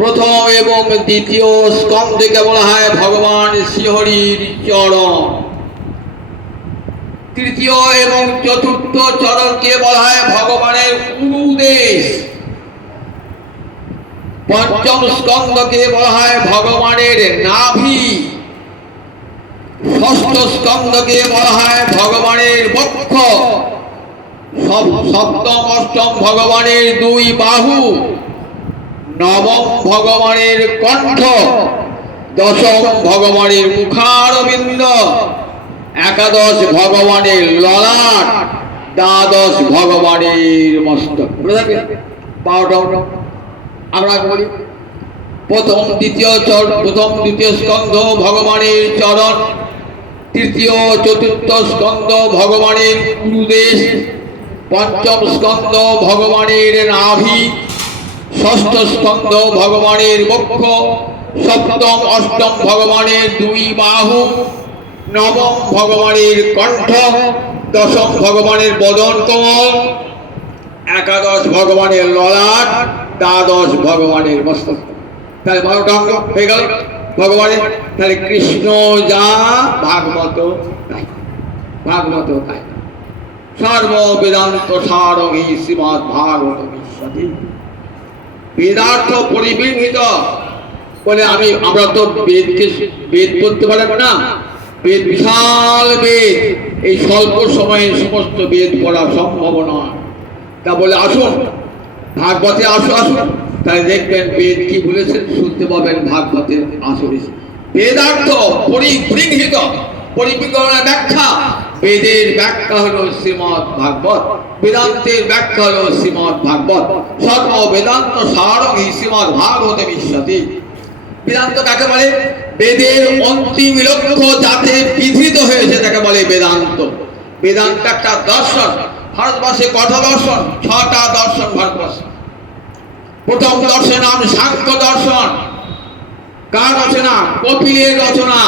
প্রথম এবং দ্বিতীয় স্কন্ধকে বলা হয় ভগবান শ্রীহরির চরণ। তৃতীয় এবং চতুর্থ চরণকে বলা হয় ভগবানের উরুদেশ। পঞ্চম স্কন্ধকে বলা হয় ভগবানের নাভি। ষষ্ঠ স্কন্ধকে বলা হয় ভগবানের বক্ষ। সপ্তম অষ্টম ভগবানের 2 বাহু। নবম ভগবানের কণ্ঠ। দশম ভগবানের মুখারবিন্দ। একাদশ ভগবানের ললাট। দ্বাদশ ভগবানের মস্তক। 12টা আমরা বলি। প্রথম দ্বিতীয় স্কন্ধ ভগবানের চরণ। তৃতীয় চতুর্থ স্কন্ধ ভগবানের উরুদেশ। পঞ্চম স্কন্ধ ভগবানের নাভি। ষষ্ঠ স্কন্ধ ভগবানের বক্ষ। সপ্তম অষ্টম ভগবানের 2 বাহু। নবম ভগবানের কণ্ঠ। দশম ভগবানের বদন কমল। একাদশ ভগবানের ললাট, দ্বাদশ ভগবানের মস্তক, তাহলে 12টা অঙ্গ হয়ে গেল ভগবানের। তাহলে কৃষ্ণ যা ভাগবত তাই, ভাগবত তাই। সর্ব বেদান্ত সারং শ্রীমদ্ ভাগবত বিশ্বতি। বেদার্থ পরিবিহিত বলে আমরা তো বেদকে বেদ পড়তে পারেন না, বেদ বিশাল বেদ, এই স্বল্প সময়ে সমস্ত বেদ পড়া সম্ভব নয়। তা বলে আসুন ভাগবতে আসুন, তাই দেখবেন বেদ কি বলেছেন শুনতে পাবেন ভাগবতে আসলে। বেদার্থ পরিবৃঙ্হিত, পরিবিকরণের ব্যাখ্যা, বেদের ব্যাখ্যা হলো শ্রীমদ্ ভাগবত, বেদান্তের ব্যাখ্যা হলো শ্রীমদ্ ভাগবত। সর্ব বেদান্ত সারং শ্রীমদ্ ভাগবত বিশ্বতি। বেদান্ত কাকে বলে? বেদের অন্তিম লক্ষ্য যাতে বিধৃত হয়েছে তাকে বলে বেদান্ত। বেদান্ত একটা দর্শন। ভারতবর্ষে কত দর্শন? 6টা দর্শন ভারতবর্ষে। প্রথম দর্শন নাম সাংখ্য দর্শন, কার রচনা? কপিলের রচনা।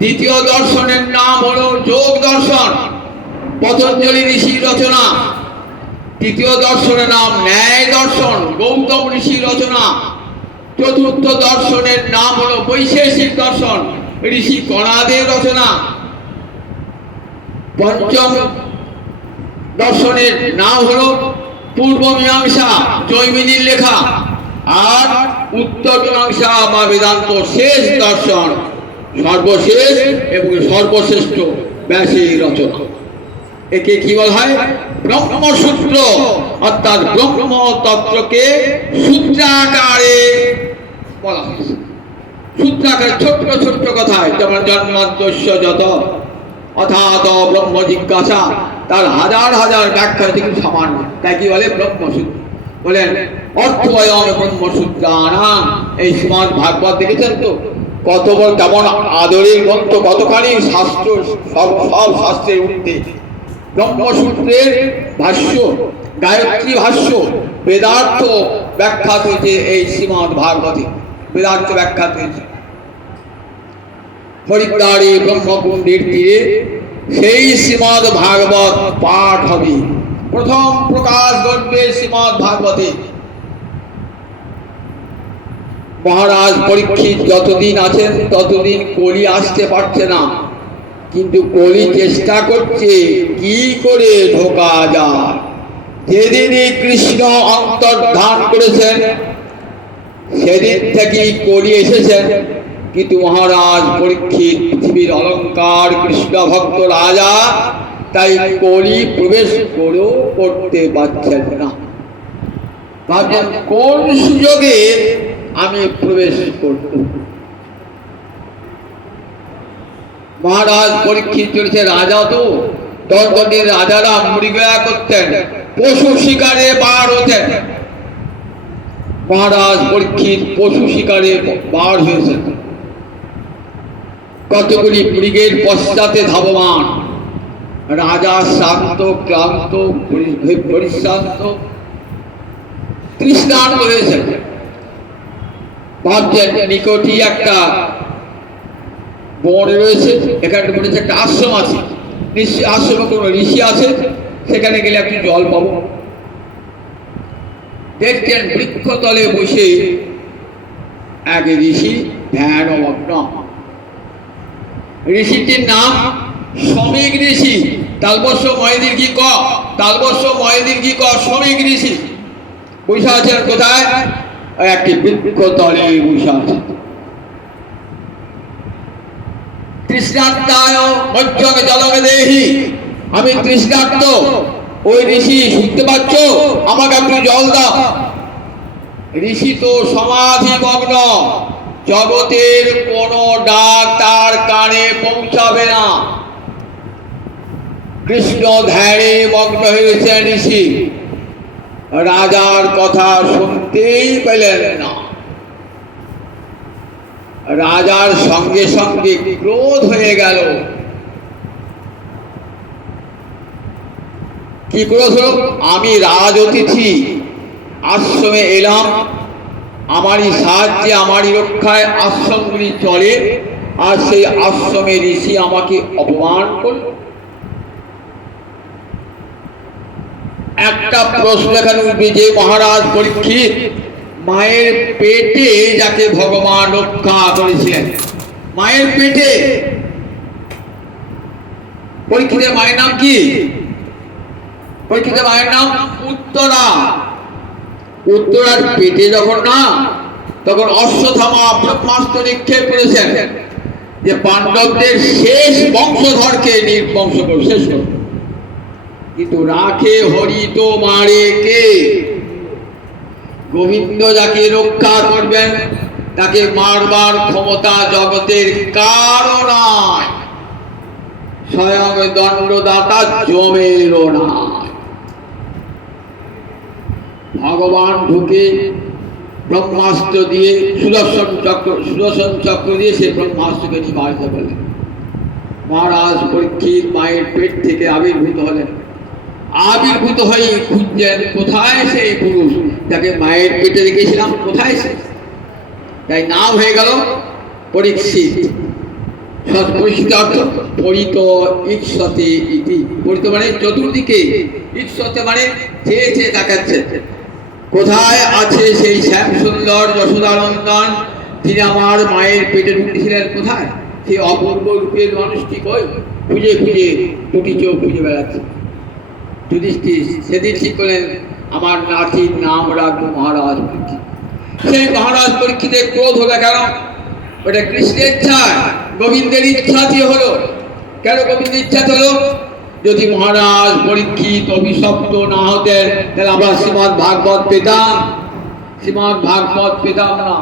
দ্বিতীয় দর্শনের নাম হলো যোগ দর্শন, পতঞ্জলি ঋষির রচনা। তৃতীয় দর্শনের নাম ন্যায় দর্শন, গৌতম ঋষির রচনা। চতুর্থ দর্শনের নাম হলো বৈশেষিক দর্শন, ঋষি কণাদের রচনা। পঞ্চম দর্শনের নাম হলো পূর্ব মীমাংসা, জৈমিনীর লেখা। আর উত্তর মীমাংসা বা বেদান্ত শেষ দর্শন, সর্বশেষ এবং সর্বশ্রেষ্ঠ ব্যাসের রচনা। একে কি বলা হয়? ব্রহ্মসূত্র, অর্থাৎ ব্রহ্ম তত্ত্বকে সূত্রাকারে বলা হয়েছে। সূত্রাকারে ছোট্ট ছোট্ট কথায়, যেমন জন্মাদ্যস্য যত অথাত ব্রহ্ম জিজ্ঞাসা, তার হাজার হাজার ব্যাখ্যা থেকে সামান্য, তাই কি বলে? ব্রহ্মসূত্র। বলেন অর্থবয়ম ব্রহ্মসূত্রাণাম। এই শ্রীমদ্ ভাগবত দেখেছেন তো কত বড়, কেমন আদরের গ্রন্থ, কতখানি শাস্ত্র, সব শাস্ত্রের ঊর্ধ্বে। ব্রহ্মসূত্রের ভাষ্য, গায়ত্রী ভাষ্য, বেদার্থ ব্যাখ্যা হয়েছে এই শ্রীমদ্ ভাগবতে। বেদার্থ ব্যাখ্যা হয়েছে হরিদ্বারে ব্রহ্মকুণ্ডের তীরে। সেই শ্রীমদ্ ভাগবত পাঠ হবে। প্রথম প্রকাশ ঘটবে শ্রীমদ্ ভাগবতে। মহারাজ পরীক্ষিত যতদিন আছেন ততদিন কলি আসতে পারছে না, কিন্তু কলি চেষ্টা করছে কি করে ঢোকা যায়। যেদিনই কৃষ্ণ অন্তর্ধান করেছেন সেদিন থেকেই কলি এসেছেন, কিন্তু মহারাজ পরীক্ষিত পৃথিবীর অলঙ্কার কৃষ্ণ ভক্ত রাজা, তাই কলি প্রবেশ করেও করতে পারছেন না। ভাবছেন কোন সুযোগে আমি প্রবেশ করব। মহারাজ পরীক্ষিত চলেছে রাজা, তো তখন রাজারা মৃগয়া করতেন, পশু শিকারে বার হতেন। মহারাজ পরীক্ষিত পশু শিকারে বার হয়েছেন, কতগুলি মৃগের পশ্চাতে ধাবমান। রাজা শান্ত, ক্লান্ত, পরিশ্রান্ত, তৃষ্ণার্ত হয়েছেন। ভাবছেন নিকটই একটা বন রয়েছে, এখানে মনে হচ্ছে একটা আশ্রম আছে, নিশ্চয়ই আশ্রমে কোনো ঋষি আছে, সেখানে গেলে একটু জল পাবো। দেখছেন বৃক্ষতলে বসে এক ঋষি ধ্যানমগ্ন। ঋষিটির নাম শ্রমিক ঋষি। তালবস্য ময়েদির কি ক, তালবস্য ময়েদির কি ক, শ্রমিক ঋষি বসে আছেন কোথায়? একটি বৃক্ষতলে বসে আছেন। তৃষ্ণার্তায় মজ্জং জলং দেহি, আমি তৃষ্ণার্ত। ওই ঋষি শুনতে পাচ্ছ, আমাকে একটু জল দাও। ঋষি তো সমাধিমগ্ন, জগতের কোন ডাক তার কানে পৌঁছাবে না। কৃষ্ণ ধ্যানে মগ্ন হয়েছেন ঋষি, রাজার কথা শুনতেই পেলেন না। রাজার সঙ্গে সঙ্গে ক্রোধ হয়ে গেল। কি ক্রোধ হলো? আমি রাজ অতিথি, আশ্রমে এলাম, আমারই সাহায্যে আমারই রক্ষায় আশ্রমগুলি চলে, আর সেই আশ্রমে ঋষি আমাকে অপমান করল। একটা প্রশ্ন এখানে উঠবে যে মহারাজ পরীক্ষিত মায়ের পেটে যাকে ভগবান রক্ষা করেছিলেন, মায়ের পেটে পরীক্ষিতের মায়ের নাম কি? পরীক্ষিতের মায়ের নাম উত্তরা। উত্তরার পেটে যখন না, তখন অশ্বত্থামা ব্রহ্মাস্ত্র নিক্ষেপ করেছেন যে পাণ্ডবদের শেষ বংশধরকে নির্বংশ করে শেষ করবে। কিন্তু রাখে হরি তো মারে কে? গোবিন্দ যাকে রক্ষা করবেন তাকে মারবার ক্ষমতা জগতের কারো নাই, স্বয়ং দণ্ডদাতা জমেরও নাই। ভগবান ঢুকে ব্রহ্মাস্ত্র দিয়ে সুদর্শন চক্র দিয়ে সে ব্রহ্মাস্ত্রকে নিবারিত করলেন। মহারাজ পরীক্ষিত মায়ের পেট থেকে আবির্ভূত হলেন। আবির্ভূত হয়ে খুঁজছেন কোথায় সেই পুরুষ যাকে মায়ের পেটে রেখেছিলাম, কোথায় সে? তাই নাম হয়ে গেল পরীক্ষিত। পরীক্ষিত অর্থ পরিত ঈক্ষতে ইতি। পরিত মানে চতুর্দিকে, ঈক্ষতে মানে চেয়ে চেয়ে তাকাচ্ছে কোথায় আছে সেই শ্যাম সুন্দর যশোদানন্দন, তিনি আমার মায়ের পেটে ঢুকেছিলেন কোথায়? সেই অপূর্ব রূপের মানুষটি কই? খুঁজে খুঁজে দুটি চোখ খুঁজে বেড়াচ্ছে। যুধিষ্ঠির সেদিন ঠিক করলেন আমার নাতির নাম রাখবো মহারাজ পরীক্ষিত। সেই মহারাজ পরীক্ষিতের ক্রোধ হলো কেন? ওটা কৃষ্ণের ইচ্ছা, গোবিন্দের ইচ্ছাতে হলো। কেন গোবিন্দের ইচ্ছাতে হলো? যদি মহারাজ পরীক্ষিত অভিশপ্ত না হতেন তাহলে আমরা শ্রীমদ ভাগবত পেতাম? শ্রীমদ ভাগবত পেতাম না।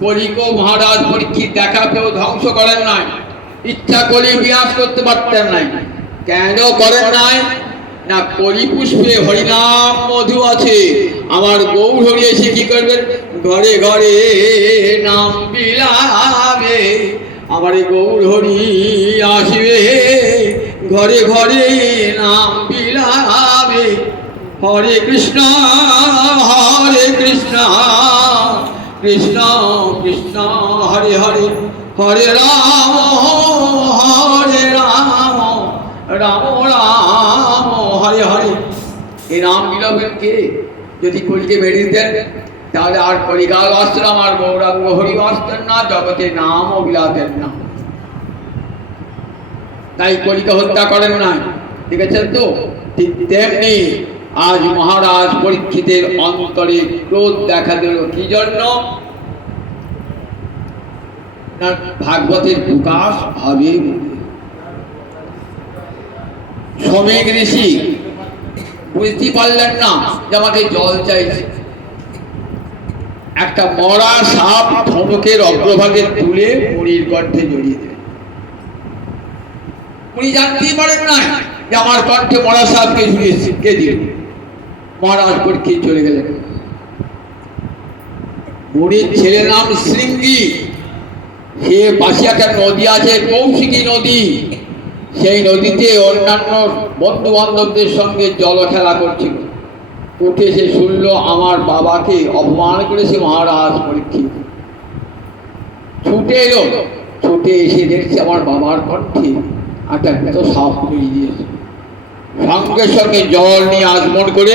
কলিকেও মহারাজ পরীক্ষিত দেখা পেয়েও ধ্বংস করেন নাই, ইচ্ছা কলি বিনাশ করতে পারতেন নাই। কেন করেন নাই? না, কলি পুষ্পে হরিনাম মধু আছে। আমার গৌর হরি এসে কি করবেন? ঘরে ঘরে নাম বিলাবে। আমার গৌর হরি আসবে ঘরে ঘরে নাম বিলাবে। হরে কৃষ্ণ কৃষ্ণ কৃষ্ণ হরে হরে, হরে রাম রাম রাম হরে হরে। এই নাম বিলাবেন কে? যদি কলিকে বেরিয়ে দেন তাহলে আর কলিকাল বাঁচতেন, আমার গৌরাঙ্গ হরি বাঁচতেন না, জগতে নামও বিলাতেন না। তাই কলিকা হত্যা করেন নাই, দেখেছেন তো? ঠিক তেমনি আজ মহারাজ পরীক্ষিতের অন্তরে ক্রোধ দেখা দিল। কি জন্য? না, ভাগবতের প্রকাশ ভাবে। শ্রমিক ঋষি বুঝতে পারলেন না যে আমাকে জল চাইছে। একটা মরা সাপ ধনুকের অগ্রভাগে তুলে মুড়ির কণ্ঠে জড়িয়ে দেবে। উনি জানতেই পারেন না যে আমার কণ্ঠে মরা সাপকে ঝুলিয়েছে কে দিয়ে। মহারাজ পরীক্ষিত চলে গেলেন। মুড়ির ছেলের নাম শৃঙ্গি। সে পাশে একটা নদী আছে, কৌশিকী নদী। সেই নদীতে অন্যান্য বন্ধু বান্ধবদের সঙ্গে জল খেলা করছিল। উঠে সে শুনল আমার বাবাকে অপমান করেছে মহারাজ পরীক্ষিত। ছুটে এলো, ছুটে এসে দেখছে আমার বাবার কণ্ঠে একটা মৃত সাপ বেরিয়ে দিয়েছে। সঙ্গে সঙ্গে জল নিয়ে আচমন করে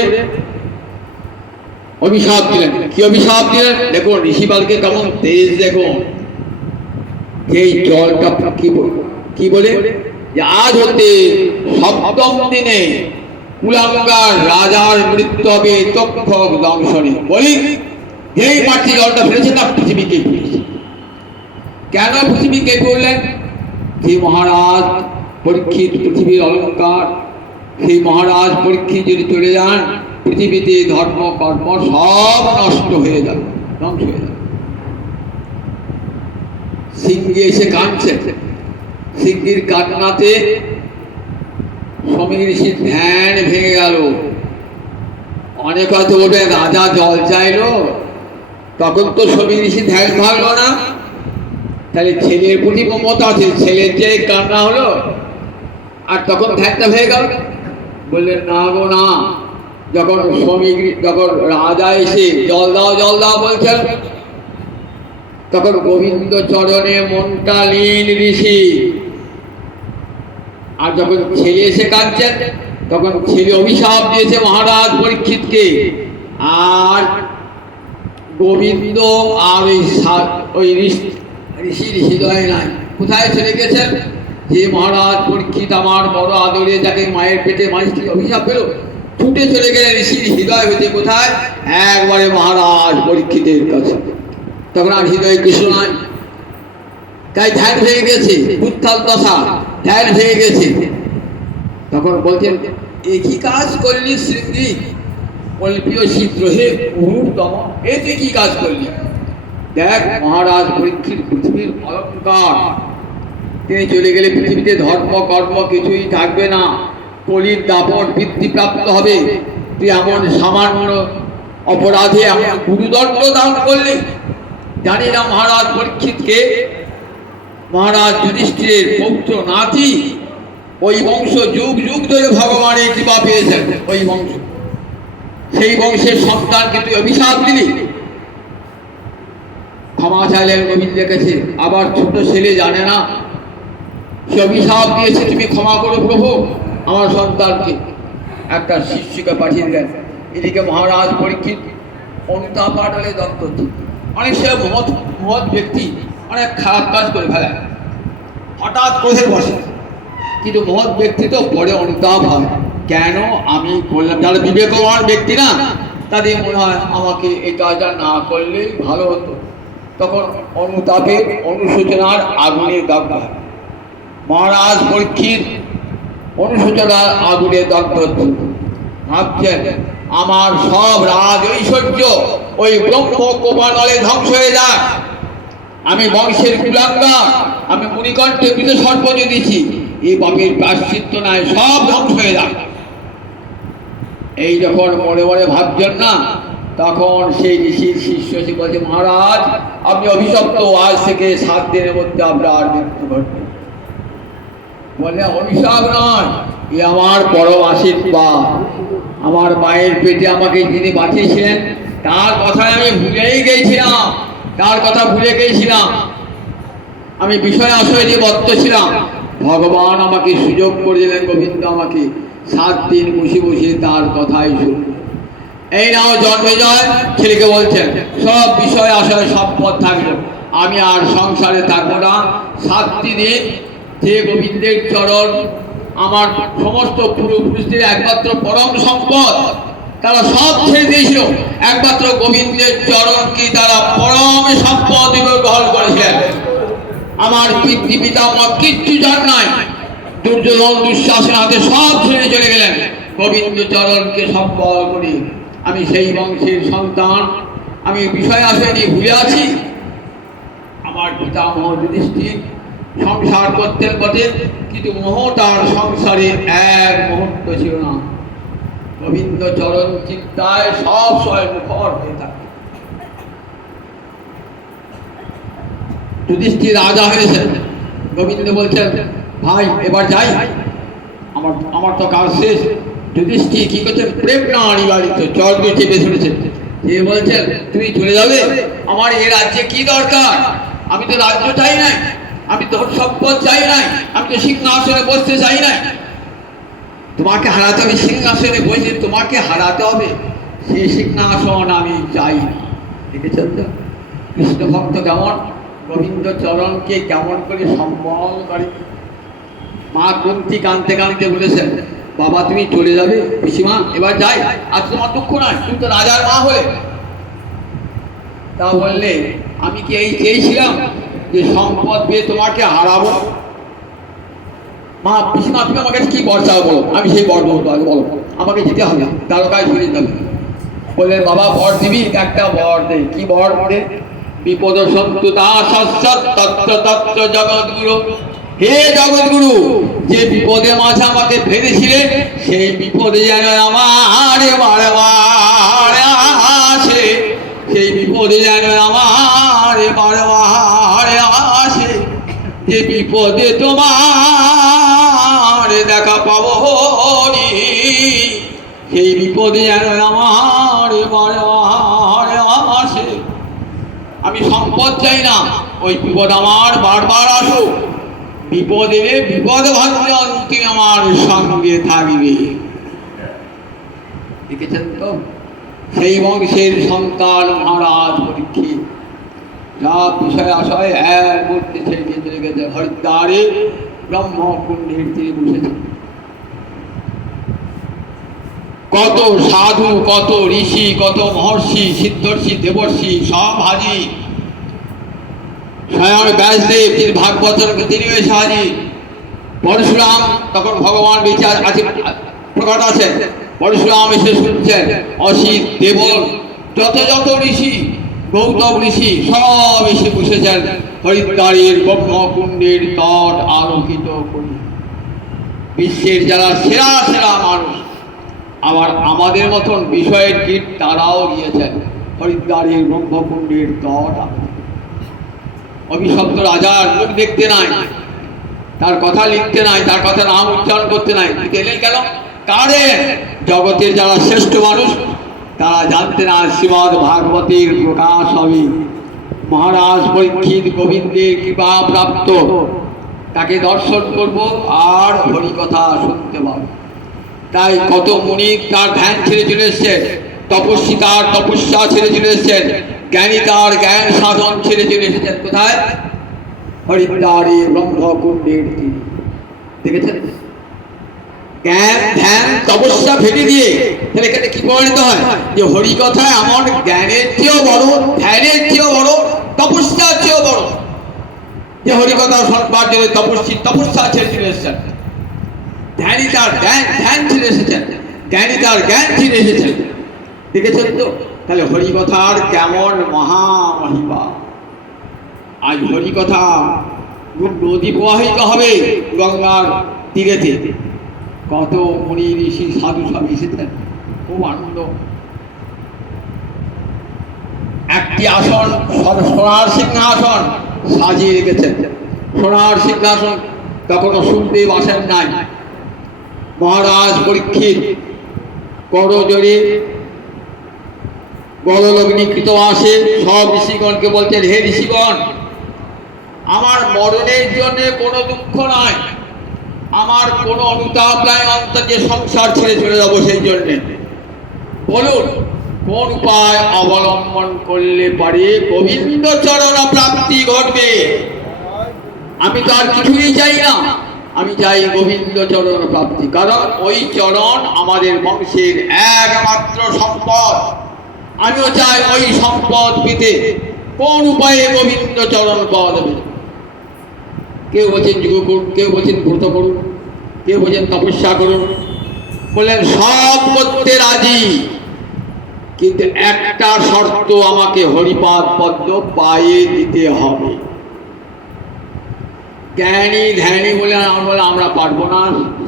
অভিশাপ দিলেন। কি অভিশাপ দিলেন? দেখুন ঋষিপালকে কেমন তেজ, দেখুন। এই জলটা কি বলে যে আজ হতে সপ্তম দিনে কুলাঙ্গার রাজার মৃত্যু হবে তক্ষক দংশনে। বলি এই মাটি জলটা ফেলেছে না পৃথিবীকে ফেলেছে। কেন পৃথিবীকে বললেন? যে মহারাজ পরীক্ষিত পৃথিবীর অলঙ্কার, সেই মহারাজ পরীক্ষিত যদি চলে যান পৃথিবীতে ধর্ম কর্ম সব নষ্ট হয়ে যাবে, ধ্বংস হয়ে যাবে। সিংহী এসে কাঁদছে। সিংহীর কান্নাতে সমীর ঋষির ধ্যান ভেঙে গেল। অনেক হয়তো ওটা রাজা জল চাইলো, তখন তো সমীর ঋষির ধ্যান ভাঙলো না। তাহলে ছেলের প্রতি মমতা আছে, ছেলের যে কান্না হলো আর তখন ধ্যানটা ভেঙে গেল। বললেন না গো না, যখন যখন রাজা এসে জল দাও বলছেন, তখন গোবিন্দ চরণে মনটা লীন ঋষি। আর যখন ছেলে এসে কাঁদছেন তখন ছেলে অভিশাপ দিয়েছে মহারাজ পরীক্ষিতকে, আর গোবিন্দ আর ওই ঋষির হৃদয়ে নাই। কোথায় চলে গেছেন? যে মহারাজ পরীক্ষিত আমার বড় আদরে, যাকে মায়ের পেটে মানুষ থেকে অভিশাপ পেল, ছুটে চলে গেলেন ঋষির হৃদয় হয়েছে কোথায়? একবারে মহারাজ পরীক্ষিতের কাছে। তখন আর হৃদয়ে কৃষ্ণ নয়, তাই ধ্যান ভেঙে গেছে, উত্তাল দশা, ধ্যান ভেঙে গেছে। তখন বলছেন, একই কাজ করলি শৃঙ্গি কল্পীয় শীঘ্র, হে মুহূর্তম, এ তুই কি কাজ করলি? দেখ মহারাজ পরীক্ষিত পৃথিবীর অলঙ্কার, তিনি চলে গেলে পৃথিবীতে ধর্ম কর্ম কিছুই থাকবে না, কলির দাপট বৃদ্ধিপ্রাপ্ত হবে। তুই এমন সামান্য অপরাধে এমন গুরুদণ্ড দান করলি। জানি না মহারাজ পরীক্ষিতকে মহারাজ যুধিষ্ঠিরের পৌত্র নাতি, ওই বংশ যুগ যুগ ধরে ভগবানের কৃপা পেয়েছেন, ওই বংশ, সেই বংশের সন্তানকে তুই অভিশাপ দিলি। ক্ষমা চাইলেন গোবিন্দের কাছে। আবার ছোট ছেলে জানে না সে অভিশাপ দিয়েছে, তুমি ক্ষমা করো প্রভু আমার সন্তানকে। একটা শিষ্যকে পাঠিয়ে দিলেন। এদিকে মহারাজ পরীক্ষিত অনুতাপ পাঠালে দত্ত। অনেক সময় মহৎ ব্যক্তি অনেক খারাপ কাজ করে ফেলে, হঠাৎ ক্রোধে বসে, কিন্তু মহৎ ব্যক্তি তো পরে অনুতাপ হয়, কেন আমি করলাম। যারা বিবেকবান ব্যক্তি না, তাদের মনে হয় আমাকে এই কাজটা না করলেই ভালো হতো। তখন অনুতাপের অনুশোচনার আগুনে দগ্ধ হয়। মহারাজ পরীক্ষিত অনুশোচনার আগুনে দগ্ধ হচ্ছে, ভাবছেন আমার সব রাজ ঐশ্বর্য ওই ব্রহ্ম কোপানলে ধ্বংস হয়ে যায়, আমি বংশের কুলাঙ্গার, আমি মুনিকণ্ঠে বিষ সর্প দিয়েছি, এই পাপের প্রায়শ্চিত্ত নাই, সব ধ্বংস হয়ে যায়। এই যখন মনে মনে ভাবছেন না, তখন সেই ঋষির শিষ্য এসে বলছে, মহারাজ আপনি অভিশপ্ত, আজ থেকে 7 দিনের মধ্যে আপনার মৃত্যু ঘটবে। বলে অভিশাপ নয়, এ আমার পরম আশীর্বাদ। আমার মায়ের পেটে আমাকে যিনি বাঁচিয়েছিলেন তার কথা আমি ভুলেই গিয়েছিলাম, তার কথা ভুলে গিয়েছিলাম। আমি বিষয় আশয় নিয়ে বদ্ধ ছিলাম, ভগবান আমাকে সুযোগ করে দিলেন, গোবিন্দ আমাকে 7 দিন বসে বসে তার কথাই শুনল। এই নাও জন্মেজয় ছেলেকে বলছেন, সব বিষয় আশয় সম্পদ থাকলো, আমি আর সংসারে থাকবো না। 7 দিন যে গোবিন্দের চরণ, আমার সমস্ত পূর্বপুরুষদের একমাত্র পরম সম্পদ, তারা সব ছেড়ে দিয়েছিল, একমাত্র গোবিন্দের চরণকে তারা পরম সম্পদ গ্রহণ করেছিলেন। আমার পিতৃ পিতামহ কিচ্ছু জান নাই, দুর্যোধন দুঃশাসন হাতে সব ছেড়ে চলে গেলেন, গোবিন্দ চরণকে সম্পদ করি। আমি সেই বংশের সন্তান, আমি বিষয় আশয় নিয়ে ভুলে আছি। আমার পিতামহ যুধিষ্ঠির সংসার করতেন বটে, কিন্তু মোহ তার সংসারে এক মুহূর্ত ছিল না। গোবিন্দ চরণ চিন্তায় সব সময় মুখর হয়ে থাকে। যুধিষ্ঠির রাজা হয়েছেন, গোবিন্দ বলছেন, ভাই এবার যাই, আমার তো কাজ শেষ। যুধিষ্ঠির কি করছেন, প্রেম না অনিবারিত চরকে চেপে ধরেছেন। যে বলছেন তুমি চলে যাবে, আমার এ রাজ্যে কি দরকার, আমি তো রাজ্য চাই নাই, আমি তো সম্পদ চাই নাই, আমি তো সিংহাসনে বসতে চাই নাই। তোমাকে হারাতে হবে, সিংহাসনে বসে তোমাকে হারাতে হবে, সেই সিংহাসন আমি চাই না। দেখেছেন তো কৃষ্ণ ভক্ত কেমন গোবিন্দ চরণকে কেমন করে সম্মান করে। মা কুন্তি কাঁদতে কাঁদতে বলেছেন, বাবা তুমি চলে যাবে পিসিমা, এবার যাই, আর তোমার দুঃখ নয়, তুমি তো রাজার মা হয়ে। তা বললে আমি কি এই চেয়েছিলাম যে সম্পদ পেয়ে তোমাকে হারাবো? মা পিসিমা তুমি আমাকে কি বর চাও বলো, আমি সেই বর দেবো, আগে বলো, আমাকে যেতে হবে, দ্বারকায় ফিরে যেতে হবে। বললেন বাবা বর দিবি, একটা বর দে। কি বর দে? বিপদ সন্তু তা শাশ্বত তত্র তত্র জগৎগুরু। হে জগৎগুরু, যে বিপদে মাঝে আমাকে ফেলেছিলে, সেই বিপদে যেন আমার বারে বারে আসে, সেই বিপদে যেন আমার বারে বারে আসে, যে বিপদে তোমার দেখা পাবো হরি, সেই বিপদে যেন আমার বারে বারে আসে। আমি সম্পদ চাই না, ওই বিপদ আমার বারবার আসুক, বিপদ এলে বিপদ ভাঞ্জন তুমি আমার সঙ্গে থাকবে। দেখেছেন তো, সেই বংশের সন্তান মহারাজ পরীক্ষিত, যা বিষয় আশয় এক মুহূর্তে ছেড়ে চলে গেছে, হরিদ্বারে ব্রহ্মকুণ্ডের তীরে বসেছে। কত সাধু, কত ঋষি, কত মহর্ষি, সিদ্ধর্ষি, দেবর্ষি সব হাজির। স্বয়ং ব্যাসদেব যিনি ভাগবতকে তিনি এসে হাজির। পরশুরাম তখন ভগবান বিচার আছে প্রকট আছেন, পরশুরাম এসে শুনছেন। অসিত, দেবল, যত যত ঋষি, গৌতম ঋষি সব এসে বসেছেন হরিদ্বারের ব্রহ্মকুণ্ডের তট আলোকিত করি। বিশ্বের যারা সেরা সেরা মানুষ, আবার আমাদের মতন বিষয়ের কীট তারাও গিয়েছেন হরিদ্বারের ব্রহ্মকুণ্ডের তট। অভিশপ্ত রাজার মুখ দেখতে নাই, তার কথা লিখতে নাই, তার কথা নাম উচ্চারণ করতে নাই, এলেন কেন? কারণ জগতের যারা শ্রেষ্ঠ মানুষ তারা জানতে না শ্রীমদ্ ভাগবতের প্রকাশ হবে। মহারাজ পরীক্ষিত গোবিন্দের কৃপা প্রাপ্ত, তাকে দর্শন করব আর হরিকথা শুনতে পাব। তাই কত মুনি তার ধ্যান ছেড়ে চলে এসছেন, তপস্বী তার তপস্যা ছেড়ে চলে এসছেন, জ্ঞানী তার জ্ঞান সাধন ছেড়ে চলে এসেছেন কোথায়? হরিদ্বারে ব্রহ্মকুণ্ডের তীরে। দেখেছেন? জ্ঞান ধ্যান তপস্যা ফেলে দিয়ে তাহলে এখানে কি প্রমাণিত হয়? যে হরিকথায় আমার জ্ঞানের চেয়েও বড়, ধ্যানের চেয়েও বড়, তপস্যার চেয়েও বড়। যে হরিকথা শুনবার জন্য তপস্যা ছেড়ে চলে এসেছেন, ধ্যানী তার ধ্যান ছেড়ে এসেছেন, জ্ঞানী তার জ্ঞান ছেড়ে এসেছেন। দেখেছেন তো? তাহলে হরিকথার কেমন মহামহিমা। আজ হরিকথা নদী প্রবাহিত হবে গঙ্গার তীরেতে, কত মুনি ঋষি সাধু সব এসেছেন, খুব আনন্দ। একটি আসন সোনার সিংহাসন সাজিয়ে রেখেছেন, সোনার সিংহাসন। তখনও সুখদেব আসেন নাই। মহারাজ পরীক্ষিত করজোড়ে গলগ্নীকৃত আসে, সব ঋষিগণকে বলছেন, হে ঋষিগণ, আমার মরণের জন্য কোনো দুঃখ নাই, আমার কোনো অনুতাপ নাই, অন্তত সংসার ছেড়ে চলে যাবো সেই জন্যে। বলুন কোন উপায় অবলম্বন করলে পারে গোবিন্দ চরণ প্রাপ্তি ঘটবে? আমি তো আর কিছুই চাই না, আমি চাই গোবিন্দ চরণ প্রাপ্তি। কারণ ওই চরণ আমাদের বংশের একমাত্র সম্পদ। আমিও চাই ওই সম্পদ পেতে। কোন উপায়ে গোবিন্দ চরণ পাওয়া যাবে? কেউ বলছেন যোগ করুন, কেউ বলছেন ব্রত করুন, কেউ বলছেন তপস্যা করুন। বললেন সব করতে রাজি, কিন্তু একটা শর্ত, আমাকে হরিপাদ পদ্ম পায়ে দিতে হবে। জ্ঞানী ধ্যানী বলে আমরা পারবো না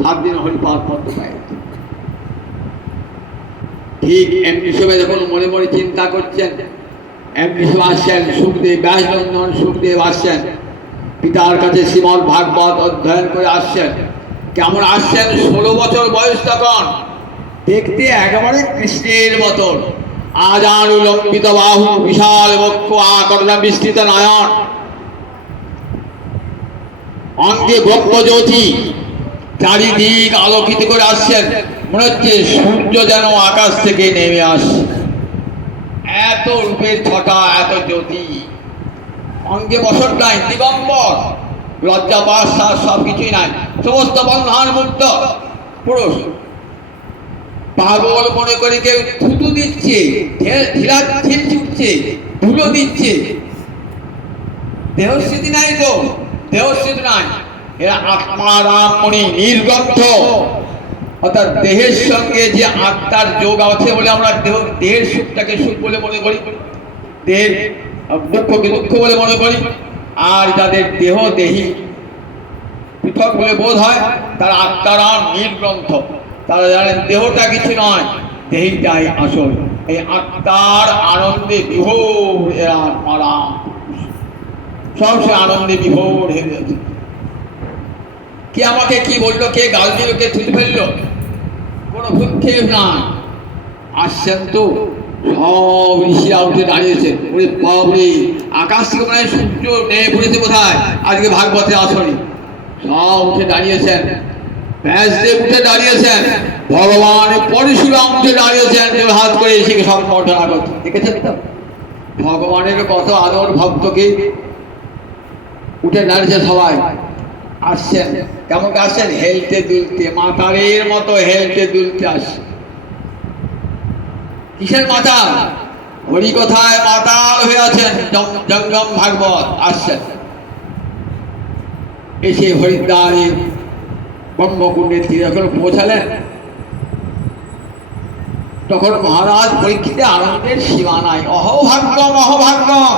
7 দিন হরিপাদ পদ্ম পায়ে। ঠিক এমনি সময় যখন মনে মনে চিন্তা করছেন, এমনি সময় আসছেন সুখদেব, ব্যাসনন্দন সুখদেব আসছেন পিতার কাছে শ্রীমদ্ ভাগবত অধ্যয়ন করে আসছেন। কেমন আসছেন? 16 বছর বয়স তখন, দেখতে একেবারে কৃষ্ণের মতন। আজানুলম্বিত বাহু, বিশাল বক্ষ, আকর্ণ বিস্তৃত নয়ন, অঙ্গে ব্রহ্মজ্যোতি, চারিদিক আলোকিত করে আসছেন। মনে হচ্ছে সূর্য যেন আকাশ থেকে নেমে আসছে, এত রূপের ছটা, এত জ্যোতি। অঙ্গে বসন নাই, দিগম্বর, লজ্জা পাশ সব কিছুই নাই, সমস্ত বন্ধন মুক্ত পুরুষ। পাগল মনে করে কেউ থুতু দিচ্ছে, ঢিল ছুটছে, ধুলো দিচ্ছে, দেহস্থিতি নাই তো, দেহস্থিতি নাই। এরা আত্মারাম মণি, নির্গন্ধ। অর্থাৎ দেহের সঙ্গে যে আত্মার যোগ আছে বলে আমরা দেহের সুখটাকে সুখ বলে মনে করি, দেহের দুঃখকে দুঃখ বলে মনে করি। আর যাদের দেহ দেহি পৃথক বলে বোধ হয়, তারা আত্মারাম নির্গ্রন্থ। তারা জানেন দেহটা কিছু নয়, দেহিটাই আসল। এই আত্মার আনন্দে বিভোর এরা আত্মারাম, সবসময় আনন্দে বিভোর হয়ে গেছে। কে আমাকে কি বললো, কে গাল দিল, কে থুতু ফেললো, কোনো ভূক্ষেপ নাই। আসছেন তো সব ঋষিরা উঠে দাঁড়িয়েছে। ওরে বাবরে, আকাশ থেকে মানে সূর্য নেমে পড়েছে কোথায় আজকে ভাগবতে আসনি। সব উঠে দাঁড়িয়েছেন। ব্যাসদেব উঠে দাঁড়িয়েছেন, ভগবান পরশুরাম উঠে দাঁড়িয়েছেন, হাত করে এসে সম্বর্ধনা করছেন। দেখেছেন তো ভগবানের কত আদর ভক্তকে। উঠে দাঁড়িয়েছে সবাই, আসছেন। কেমন আসছেন? হেলতে দুলতে, মাতালের মতো হেলতে দুলতে আসছে। কিসের মাতাল? হরি কথায় মাতাল হয়ে আছেন। জঙ্গম ভাগবত আসছেন। এসে হরিদ্বারে ব্রহ্মকুণ্ডের তীরে যখন পৌঁছালেন, তখন মহারাজ পরীক্ষিতে আনন্দের সীমা নাই। অহভাগ্যম অহভাগ্যম,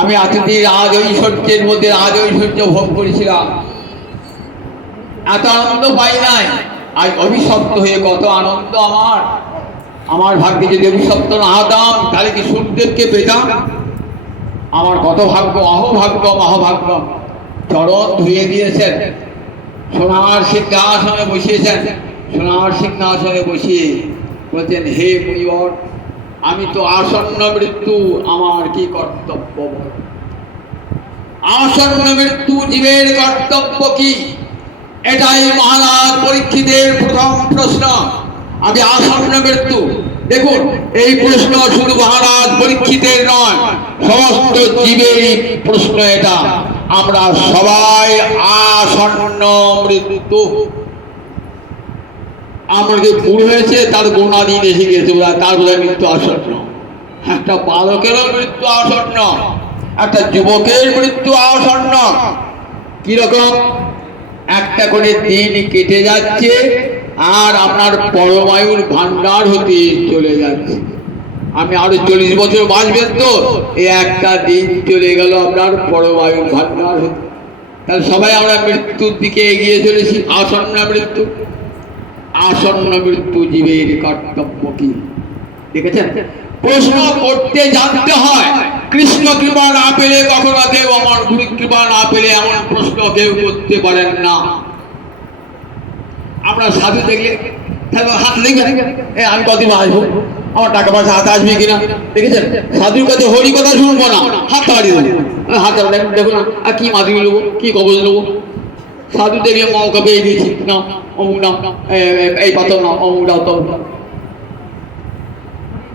আমি এতদিন রাজ ঐশ্বর্যের মধ্যে রাজ ঐশ্বর্য ভোগ করেছিলাম, এত আনন্দ পাই নাই। আজ অভিশপ্ত হয়ে কত আনন্দ আমার। আমার ভাগ্যে যদি অভিশপ্ত না হতাম তাহলে কি সূর্যদেবকে পেতাম? আমার কত ভাগ্য, অহভাগ্যম অহভাগ্যম। চরণ ধুয়ে দিয়েছেন, সোনার সিংহাসনে বসিয়েছেন। সোনার সিংহাসনে বসিয়ে বলছেন, হে মুনিবর, আমি তো আসন্ন মৃত্যু, আমার কি কর্তব্য? আসন্ন মৃত্যু জীবের কর্তব্য কি? এটাই মহারাজ পরীক্ষিতের প্রথম প্রশ্ন। আমি আসন্ন মৃত্যু। দেখুন, এই প্রশ্ন শুধু মহারাজ পরীক্ষিতের নয়, সমস্ত জীবেরই প্রশ্ন এটা। আমরা সবাই আসন্ন মৃত্যু। আমরা যে বুড়ো হয়েছে তার গোনাদিন এসে গেছে, তার বোধহয় মৃত্যু আসন্ন। একটা বালকেরও মৃত্যু আসন্ন, একটা যুবকের মৃত্যু আসন্ন। কিরকম? একটা করে দিন কেটে যাচ্ছে আর আপনার পরমায়ুর ভান্ডার হতে চলে যাচ্ছে। আপনি আরো 40 বছর বাঁচবেন, তো এই একটা দিন চলে গেল আপনার পরমায়ুর ভান্ডার হতে। তাহলে সবাই আমরা মৃত্যুর দিকে এগিয়ে চলেছি। আসন্ন মৃত্যু। আসন্ন মৃত্যু জীবের কর্তব্য কি? দেখেছেন? প্রশ্ন করতে জানতে হয়। কৃষ্ণ কৃপা না পেলে কখনো কেউ, আমার গুরু কৃপা না পেলে এমন প্রশ্ন কেউ করতে পারেন না। আমরা সাধু দেখলে হাত দেখবেন, আমি কতদিন আসবো, আমার টাকা পয়সা হাতে আসবে কিনা। দেখেছেন? সাধুর কাছে হরি কথা শুনবো না, হাত বাড়িয়ে দেবো। হাত দেখো না, আর কি মাটি নেবো, কি কবজ নেবো। সাধু দেখলে মৌকা পেয়ে দিয়েছি, না অমুক নাম, এই পাথর নাম, অমুক নাও তমুক।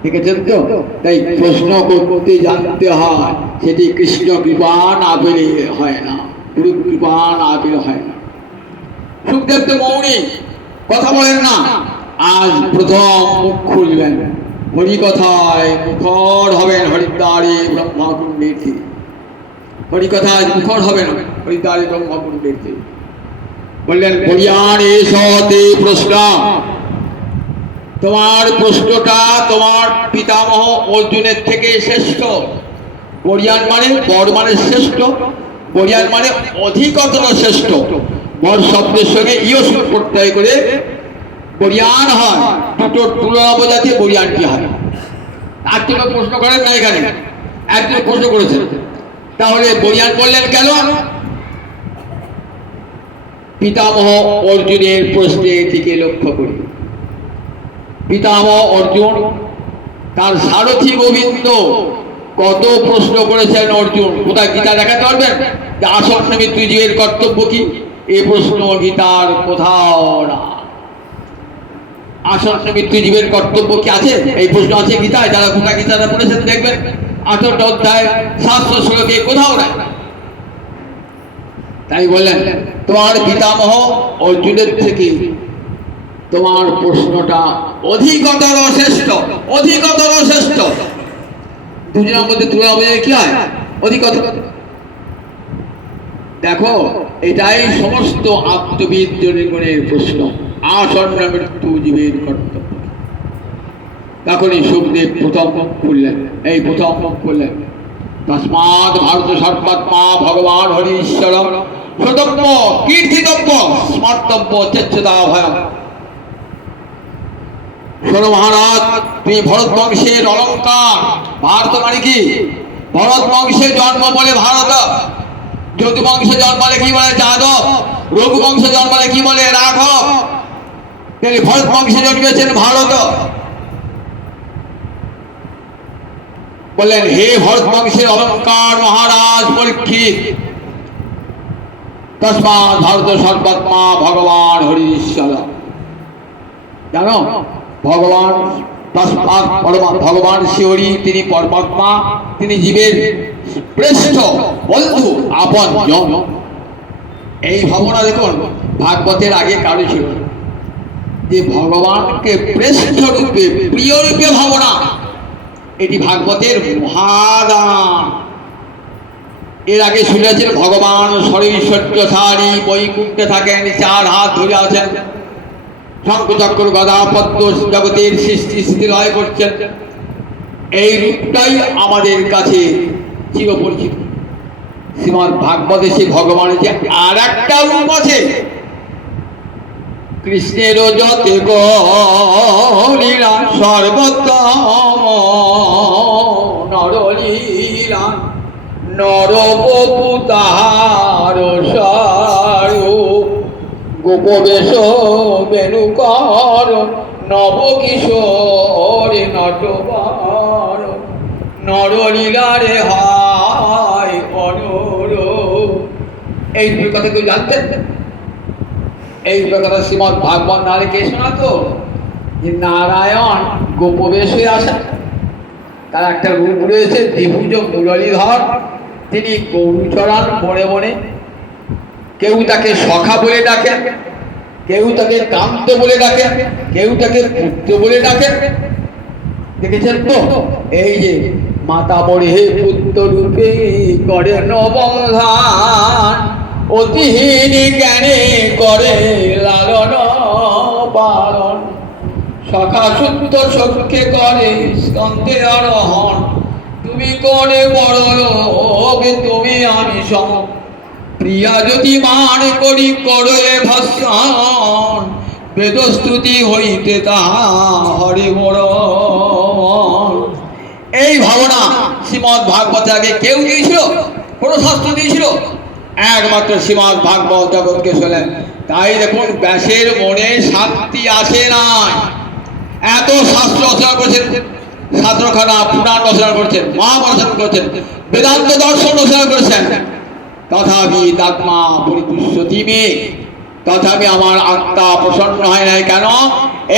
দেখেছেন তো? তাই প্রশ্ন করতে জানতে হয়। সেটি কৃষ্ণ কৃপা না পেলে হয় না, গুরু কৃপা না পেলে হয় না। সুখদেব তো মৌনী, কথা বলেন না। আজ প্রথম মুখ খুলবেন, হরি কথায় মুখর হবেন হরিদ্বারে ব্রহ্মকুণ্ডের তীরে। হরি কথায় মুখর হবেন হরিদ্বারে ব্রহ্মকুণ্ডের তীরে। বললেন, বলিয়ান এসতে প্রশ্ন। তোমার প্রশ্নটা তোমার পিতামহ অর্জুনের থেকে শ্রেষ্ঠ। বরিয়ান মানে বর মানে শ্রেষ্ঠ, বরিয়ান মানে অধিকতর শ্রেষ্ঠ। বর শব্দের সঙ্গে ইয়স প্রত্যয় করে বরিয়ান হয়, দুটোর তুলনা বোঝাতে বরিয়ানটি হয়। আর কেউ প্রশ্ন করেন না এখানে, একজন প্রশ্ন করেছেন। তাহলে বরিয়ান বললেন কেন? পিতামহ অর্জুনের প্রশ্নের দিকে লক্ষ্য করি। পিতামহ অর্জুন, তার সারথি গোবিন্দ কত প্রশ্ন করেছেন অর্জুন। কোথায় গীতা দেখাতে পারবেন যে আসন্ন মৃত্যু জীবের কর্তব্য কি? এই প্রশ্ন গীতার কোথাও না। আসন্ন মৃত্যু জীবের কর্তব্য কি আছে? এই প্রশ্ন আছে গীতায়। যারা গোটা গীতাটা পড়েছেন দেখবেন 18টা অধ্যায় 700 শ্লোকে কোথাও নাই। তাই বললেন, তোমার পিতামহ অর্জুনের থেকে তোমার প্রশ্নটা অধিকতর শ্রেষ্ঠ, অধিকতর শ্রেষ্ঠ। দুজনের মধ্যে তুলনা বোঝায় কি হয়? অধিকতর। দেখো, এটাই সমস্ত আত্মবিদ জনগণের প্রশ্ন। আসন্ন মৃত্যু জীবের কর্তব্য। তখনই সুখদেব প্রথম মুখ খুললেন, এই প্রথম মুখ খুললেন। তস্মাৎ ভারত সর্বাত্মা ভগবান হরি ঈশ্বর সতব্য কীর্তিতব্য স্মর্তব্য চেচ্ছতা ভয়ম। শোনো মহারাজ, তুমি ভরত বংশের অলঙ্কার। ভারত মানে কি? ভরত বংশের জন্ম বলে ভারত। যদু বংশে জন্মালে কি বলে যাদব, রঘু বংশে জন্মালে কি বলে রাঘব। ভরত বংশে জন্মেছেন ভারত। বললেন, হে ভরত বংশের অলঙ্কার মহারাজ পরীক্ষিত, তস্মাৎ ভারত সর্বাত্মা ভগবান হরিশ্বর। জানো ভগবান তস্মাৎ ভগবান শিহরি, তিনি পরমাত্মা, তিনি জীবের শ্রেষ্ঠ বন্ধু আপন জন। এই ভাবনা দেখুন ভাগবতের আগে কারো ছিল না, যে ভগবানকে শ্রেষ্ঠ রূপে প্রিয় রূপে ভাবনা, এটি ভাগবতের মহাদান। এর আগে শুনেছেন ভগবান শরীরশয্যশায়ী বৈকুণ্ঠে থাকেন, চার হাত ধরে আছেন, শঙ্খচক্র গদা পদ্ম জগতের সৃষ্টি স্থিতি লয় করছেন। এই রূপটাই আমাদের কাছে চিরপরিচিত। শ্রীমদ্ ভাগবতে সে ভগবানের যে আর একটা রূপ আছে, কৃষ্ণের যতে গলীলা সর্বোত্তম নরলীলা নরবপু তাহার স্বরূপ, গোপবেশ বেণুকর নবকিশোর নটবর, নরলীলারে হয় অনুরূপ। এই দুই কথা কেউ জানতেন? এই কথা শ্রীমদ্ ভাগবত নালে কে শোনাতো? যে নারায়ণ গোপবেশ হয়ে আসেন, তার একটা রূপ রয়েছে দ্বিভুজ মুরলীধর, তিনি গরু চড়ান বনে বনে। কেউ তাকে সখা বলে ডাকেন, কেউ তাকে কান্ত বলে ডাকেন, কেউ তাকে পুত্র বলে ডাকেন। দেখেছেন তো? এই যে মাতা বড়ে পুত্র রূপে করে নবধান, অতিহীন জ্ঞানে করে লালন পালন, সখা শুদ্ধ সখকে করে স্কন্ধে আরোহণ। তুমি করে বড় লোক, তুমি আমি সম, প্রিয়া যদি মান করি করে ভস্মন, বেদস্তুতি হইতে তাহা হরে বড়। এই ভাবনা শ্রীমদ্ ভাগবত আগে কেউ দিয়েছিল? কোন শাস্ত্র দিয়েছিল? একমাত্র শ্রীমদ্ ভাগবত জগৎকে শোনেন। তাই দেখুন ব্যাসের মনে শান্তি আসে নাই। এত শাস্ত্র রচনা করেছেন, শাস্ত্রখানা পুরাণ রচনা করেছেন, মহাভারত করেছেন, বেদান্ত দর্শন রচনা করেছেন, তথাপি আত্মা পরিতুষ্যতি মে, তথাপি আমার আত্মা প্রসন্ন হয় নাই। কেন?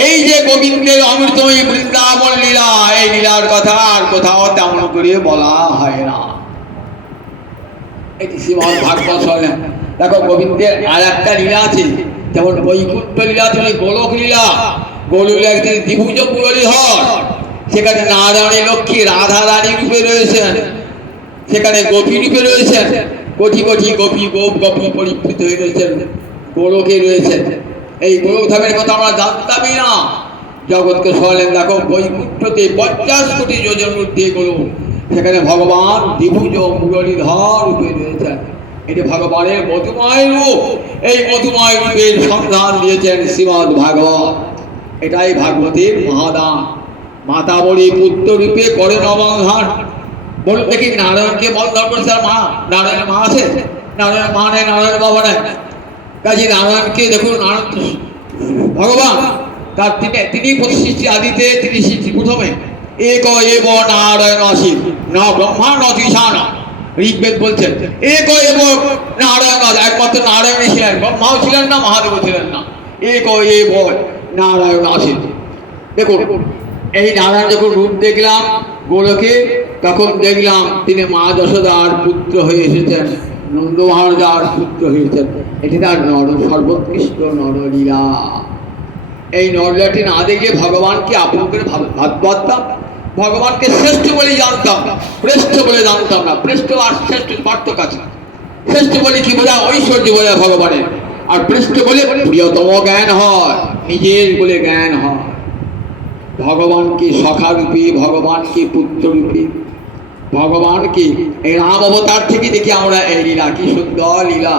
এই যে গোবিন্দের অমৃতময়ী বৃন্দাবন লীলা, এই লীলার কথা আর কোথাও তেমন করে বলা হয় না। এটি শ্রীমদ্ ভাগবত শোনেন। দেখো গোবিন্দের আর একটা লীলা আছে, যেমন বৈকুণ্ঠ লীলা আছে, গোলক লীলা। গোলক লীলা তিনি দ্বিভুজ মুরলীধর, সেখানে নারায়ণী লক্ষ্মী রাধা রানী রূপে রয়েছেন, সেখানে গোপী রূপে রয়েছেন, কোটি কোটি গোপী গোপ গোপী পরিবৃত হয়ে রয়েছেন, গোলকে রয়েছেন। এই গোলক ধামের কথা আমরা জানতামই না, জগৎকে শোনালেন। দেখো বৈকুণ্ঠতে 50 কোটি যোজন ঊর্ধ্বে গোলক, সেখানে ভগবান দ্বিভুজ মুরলীধর রূপে রয়েছেন। এটি ভগবানের মধুময় রূপ। এই মধুময় রূপের সন্ধান দিয়েছেন শ্রীমদ্ ভাগবত। এটাই ভাগবতের মহাদান। মাতা বলি পুত্র রূপে করে নবধান। বলুন দেখি নারায়ণকে বন্ধন করেছে মা? নারায়ণ মা আছে? নারায়ণ মা নেই, নারায়ণ বাবা নেই। কাজে নারায়ণকে দেখুন, নারায়ণ ভগবান, তার তিনি সৃষ্টি আদিতে, তিনি সৃষ্টি প্রথমে। এক এব নারায়ণ আসি না ব্রহ্মা ন তৃষানা, ঋগ্বেদ বলছেন এক এব নারায়ণ, একমাত্র নারায়ণই ছিলেন, ব্রহ্মাও ছিলেন না, মহাদেব ছিলেন না। এক এব নারায়ণ আসি। দেখুন এই নারায়ণ যখন রূপ দেখলাম গোলকে, তখন দেখলাম তিনি মা যশোদার পুত্র হয়ে এসেছেন, নন্দ মহারাজার পুত্র হয়েছেন। এটি তার সর্বোৎকৃষ্ট নরলীলা। এই নরলীলাটি না দেখলে ভগবানকে আপন করে ভাবতাম, ভগবানকে শ্রেষ্ঠ বলে জানতাম না, শ্রেষ্ঠ বলে জানতাম না। শ্রেষ্ঠ আর শ্রেষ্ঠ পার্থক্য আছে। শ্রেষ্ঠ বলে কি বোঝা? ঐশ্বর্য বলে ভগবানের, আর শ্রেষ্ঠ বলে প্রিয়তম জ্ঞান হয়, নিজের বলে জ্ঞান হয়। ভগবানকে সখা রূপে, ভগবানকে পুত্র রূপে, ভগবানকে এই রাম অবতার থেকে দেখি আমরা এই লীলা, কি সুন্দর লীলা।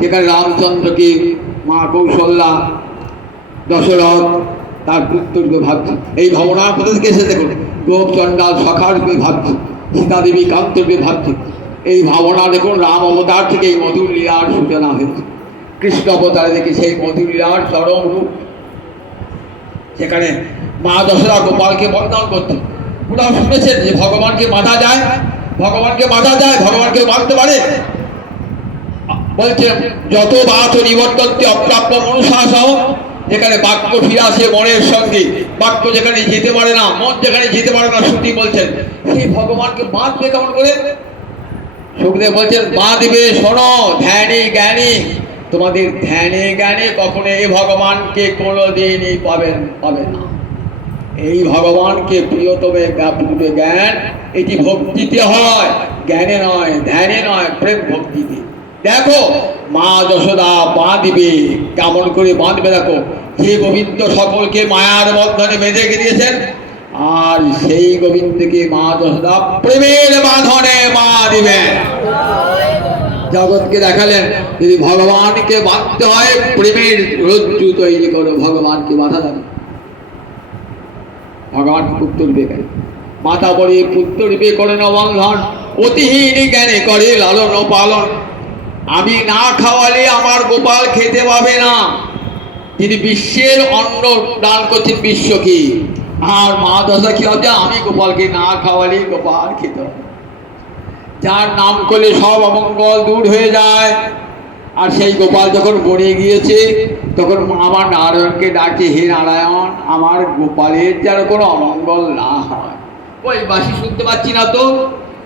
যেখানে রামচন্দ্রকে মা কৌশল্যা, দশরথ তার পুত্র রূপে ভাবছে। এই ভাবনার কোথা থেকে এসে দেখুন, গোপ চণ্ডাল সখা রূপে ভাবছে, সীতাদেবী কান্ত রূপে ভাবছে। এই ভাবনা দেখুন রাম অবতার থেকে এই মধুর লীলার সূচনা হয়েছে। কৃষ্ণ অবতারে দেখি সেই মধুর লীলার চরম রূপ। সেখানে মা দশরা গোপালকে বন্দন করতেন। ওরা শুনেছেন যে ভগবানকে মাথা যায়, ভগবানকে মাথা যায়, ভগবানকে মানতে পারে। বলছে যত বাত নিবর্তন্তে অপ্রাপ্য মনুষা সহ, যেখানে বাক্য ফিরে আসে মনের সঙ্গে, বাক্য যেখানে যেতে পারে না, মন যেখানে যেতে পারে না, শ্রুতি বলছেন সেই ভগবানকে বাঁধবে কেমন করে? সুখদেব বলছেন বাঁধবে শোনো ধ্যানে জ্ঞানে, তোমাদের ধ্যানে জ্ঞানে কখনো এই ভগবানকে কোনোদিনই পাবে না। এই ভগবানকে প্রিয়তমে জ্ঞান, এটি ভক্তিতে হয়, জ্ঞানে নয়, ধ্যানে নয়, প্রেম ভক্তিতে। দেখো মা যশোদা বাঁধবে, কেমন করে বাঁধবে দেখো, যে গোবিন্দ সকলকে মায়ার বন্ধনে বেঁধে দিয়েছেন, আর সেই গোবিন্দকে মা যশোদা প্রেমের বাঁধনে বাঁধবেন। জগৎকে দেখালেন যদি ভগবানকে বাঁধতে হয় প্রেমের রজ্জু তৈরি করো, ভগবানকে বাঁধা যাবে। ভগবান পুত্র রূপে গেল, মাতা বলে পুত্র রূপে করে বন্ধন, অতিহীন জ্ঞানে করে লালন পালন। আমি না খাওয়ালে আমার গোপাল খেতে পাবে না। তিনি বিশ্বের অন্ন দান করছেন বিশ্বকে, আর মা দশা কি হবে, আমি গোপালকে না খাওয়ালে গোপাল খেতে হবে। যার নাম করলে সব অমঙ্গল দূর হয়ে যায়। আর সেই গোপাল যখন মরে গিয়েছে তখন আমার নারায়ণকে ডাকে, হে নারায়ণ আমার গোপালের যেন কোনো অমঙ্গল না হয়। ওই বাসি শুনতে পাচ্ছি না তো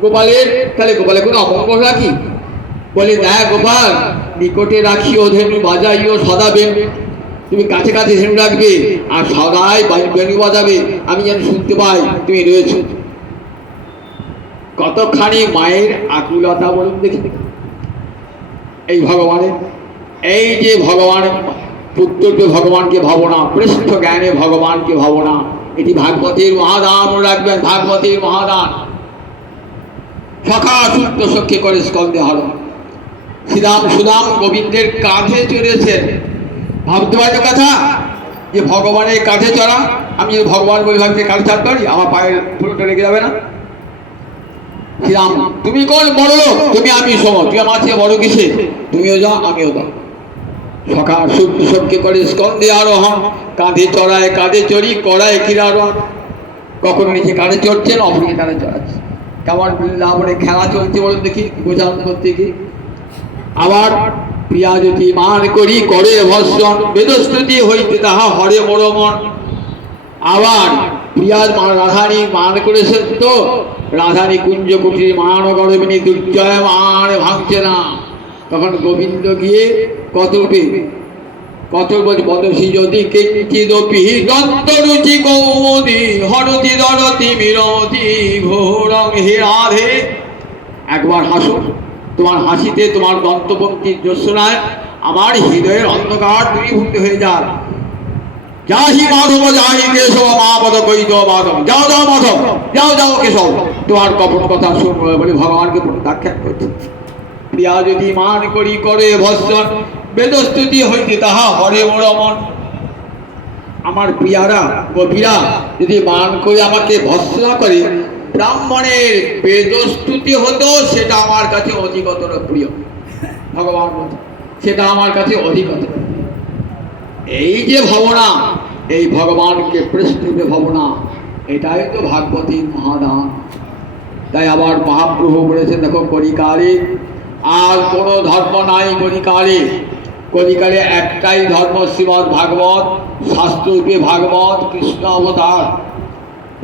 গোপালের, তাহলে গোপালের কোনো অমঙ্গল রাখি? বলে দেখ গোপাল, নিকটে রাখিও ধেনু বাজাইও সদা বেনু, তুমি কাছে কাছে ধেনু রাখবে আর সদাই বেনু বাজাবে, আমি যেন শুনতে পাই তুমি রয়েছো। কতখানি মায়ের আকুলতা বলুন দেখি এই ভগবানের। এই যে ভগবান পুত্রকে ভগবানকে ভাবনা, পৃষ্ঠ জ্ঞানে ভগবানকে ভাবনা, এটি ভাগবতের মহাদান রাখবেন, ভাগবতের মহাদান। সখা সূত্র সখ্যে করে স্কন্ধে হরণ, শ্রীরাম সুদাম গোবিন্দের কাঁধে চড়েছেন। ভাবতে পারছো কথা যে ভগবানের কাঁধে চড়া, আমি যদি ভগবান বলে ভাবতে কাঁধে চাপতে পারি, আমার পায়ের ফুলটা লেগে যাবে না? শ্রীরাম তুমি কোন বড় লোক, তুমি আমি সম, তুই আমার চেয়ে বড় কিসে, তুমিও যাও আমিও যাও। সখা সূত্র সখ্যে করে স্কন্ধে আরোহণ, কাঁধে চড়ায় কাঁধে চড়ি করায় কিরারোহণ। কখনো নিচে কাঁধে চড়ছেন, অপরকে কাঁধে চড়াচ্ছে। কেমন বৃন্দাবনে খেলা চলছে বলুন দেখি, বোঝান করতে কি। আবার প্রিয়া যদি মান করি করে ভর্ষণ, বেদস্তুতি হইতে তাহা হরে মোর মন। আবার প্রিয়ার রাধানী মান করেছেন তো, রাধানী কুঞ্জ কুটির মান গরবিনী দুর্জয় মান ভাঙছে না। তখন গোবিন্দ গিয়ে কত বদসী যদি কিঞ্চিদপি দন্তরুচি কৌমুদি হরতি দরতি মিরতি ঘোরং হে রাধে। একবার হাসো, তোমার হাসিতে তোমার দন্তপঙ্ক্তির জ্যোৎস্নায় আমার হৃদয়ের অন্ধকার দূরীভূত হয়ে যায়। যাহি মাধব যাহি কেশব মাপদ কৈত মাধব, যাও যাও মাধব, যাও যাও কেশব, তোমার কপট কথা শুনবো বলে ভগবানকে প্রত্যাখ্যান করছে। প্রিয়া যদি মান করি করে ভর্ষণ, বেদস্তুতি হইতে তাহা হরে মোর মন। আমার প্রিয়ারা গোপীরা যদি মান করে আমাকে ভর্ষণা করে, ব্রাহ্মণের বেদস্তুতি হতো সেটা আমার কাছে অধিকতর প্রিয়। ভগবান বলছে সেটা আমার কাছে অধিকতর। এই যে ভাবনা, এই ভগবানকে পৃষ্ঠে ভাবনা, এটাই তো ভাগবতী মহাদান। তাই আবার মহাপ্রভু বলেছেন দেখো, কলিকালে আর কোনো ধর্ম নাই। কলিকালে একটাই ধর্ম, শ্রীমদ্ ভাগবত, শাস্ত্ররূপে ভাগবত কৃষ্ণ অবতার।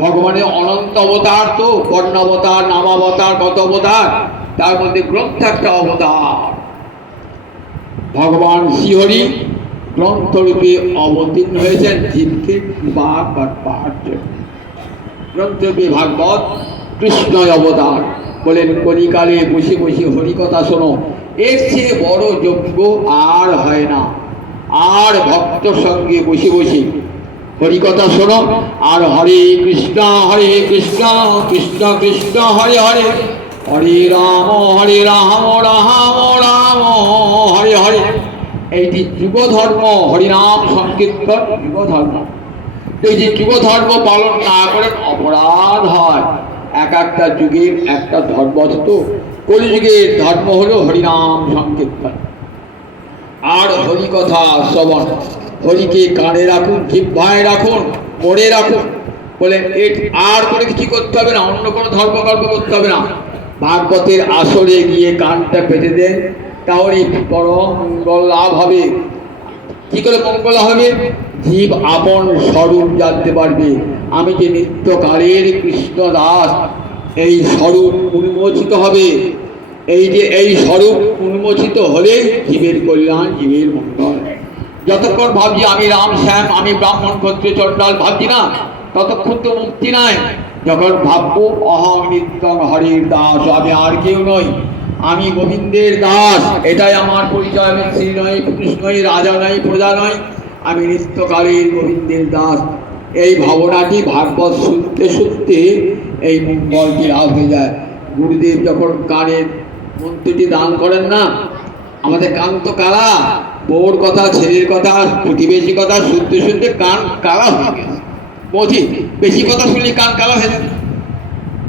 ভগবানের অনন্ত অবতার তো, বর্ণাবতার নামাবতার কত অবতার, তার মধ্যে গ্রন্থ একটা অবতার। ভগবান শ্রীহরি গ্রন্থরূপে অবতীর্ণ হয়েছেন জীবকে কৃপা করবার জন্য। গ্রন্থরূপে ভাগবত কৃষ্ণ অবতার। বলেন কলিকালে বসে বসে হরিকথা শোনো, এর চেয়ে বড় যজ্ঞ আর হয় না। আর ভক্ত সঙ্গে বসে বসে হরিকথা শোনো, আর হরে কৃষ্ণ কৃষ্ণ কৃষ্ণ হরে হরে, হরে রাম রাম রাম হরে হরে। এইটি যুগধর্ম, হরিনাম সংকীর্তন যুগধর্ম। এই যে যুগধর্ম পালন না করেন অপরাধ হয়। এক একটা যুগের একটা ধর্ম তো, কলিযুগের ধর্ম হলো হরিনাম সংকীর্তন আর হরিকথা শ্রবণ। হরিকে কানে রাখুন, জিহ্বায় রাখুন, মনে রাখুন। বলেন আর কোনো কিছু করতে হবে না, অন্য কোনো ধর্মকর্ম করতে হবে না। ভাগবতের আসরে গিয়ে কানটা পেতে দেন, তাহলে পরম মঙ্গল লাভ হবে। কি করে মঙ্গল হবে? জীব আপন স্বরূপ জানতে পারবে। আমি যে নিত্যকালের কৃষ্ণ দাস, এই স্বরূপ উন্মোচিত হবে। এই স্বরূপ উন্মোচিত হলে জীবের কল্যাণ, জীবের মঙ্গল। যতক্ষণ ভাবছি আমি রাম শ্যাম, আমি ব্রাহ্মণ ক্ষত্রিয় চণ্ডাল ভাবছি না, ততক্ষণ তো মুক্তি নাই। যখন ভাববো অহং নিত্যং হরির দাস, আমি আর কেউ নই, আমি গোবিন্দের দাস, এটাই আমার পরিচয়। আমি শ্রী নই, পুরুষ নই, রাজা নই, প্রজা নই, আমি নিত্যকালের গোবিন্দের দাস। এই ভাবনাটি ভাগবত শুনতে শুনতে এই মঙ্গলটি লাভ হয়ে যায়। গুরুদেব যখন কানের মন্ত্রটি দান করেন না, আমাদের কান তো কালা, বউর কথা, ছেলের কথা, প্রতিবেশী কথা শুনতে শুনতে কান কালা হয়ে গেছে। বলছি বেশি কথা শুনলে কান কালা হয়ে যায়।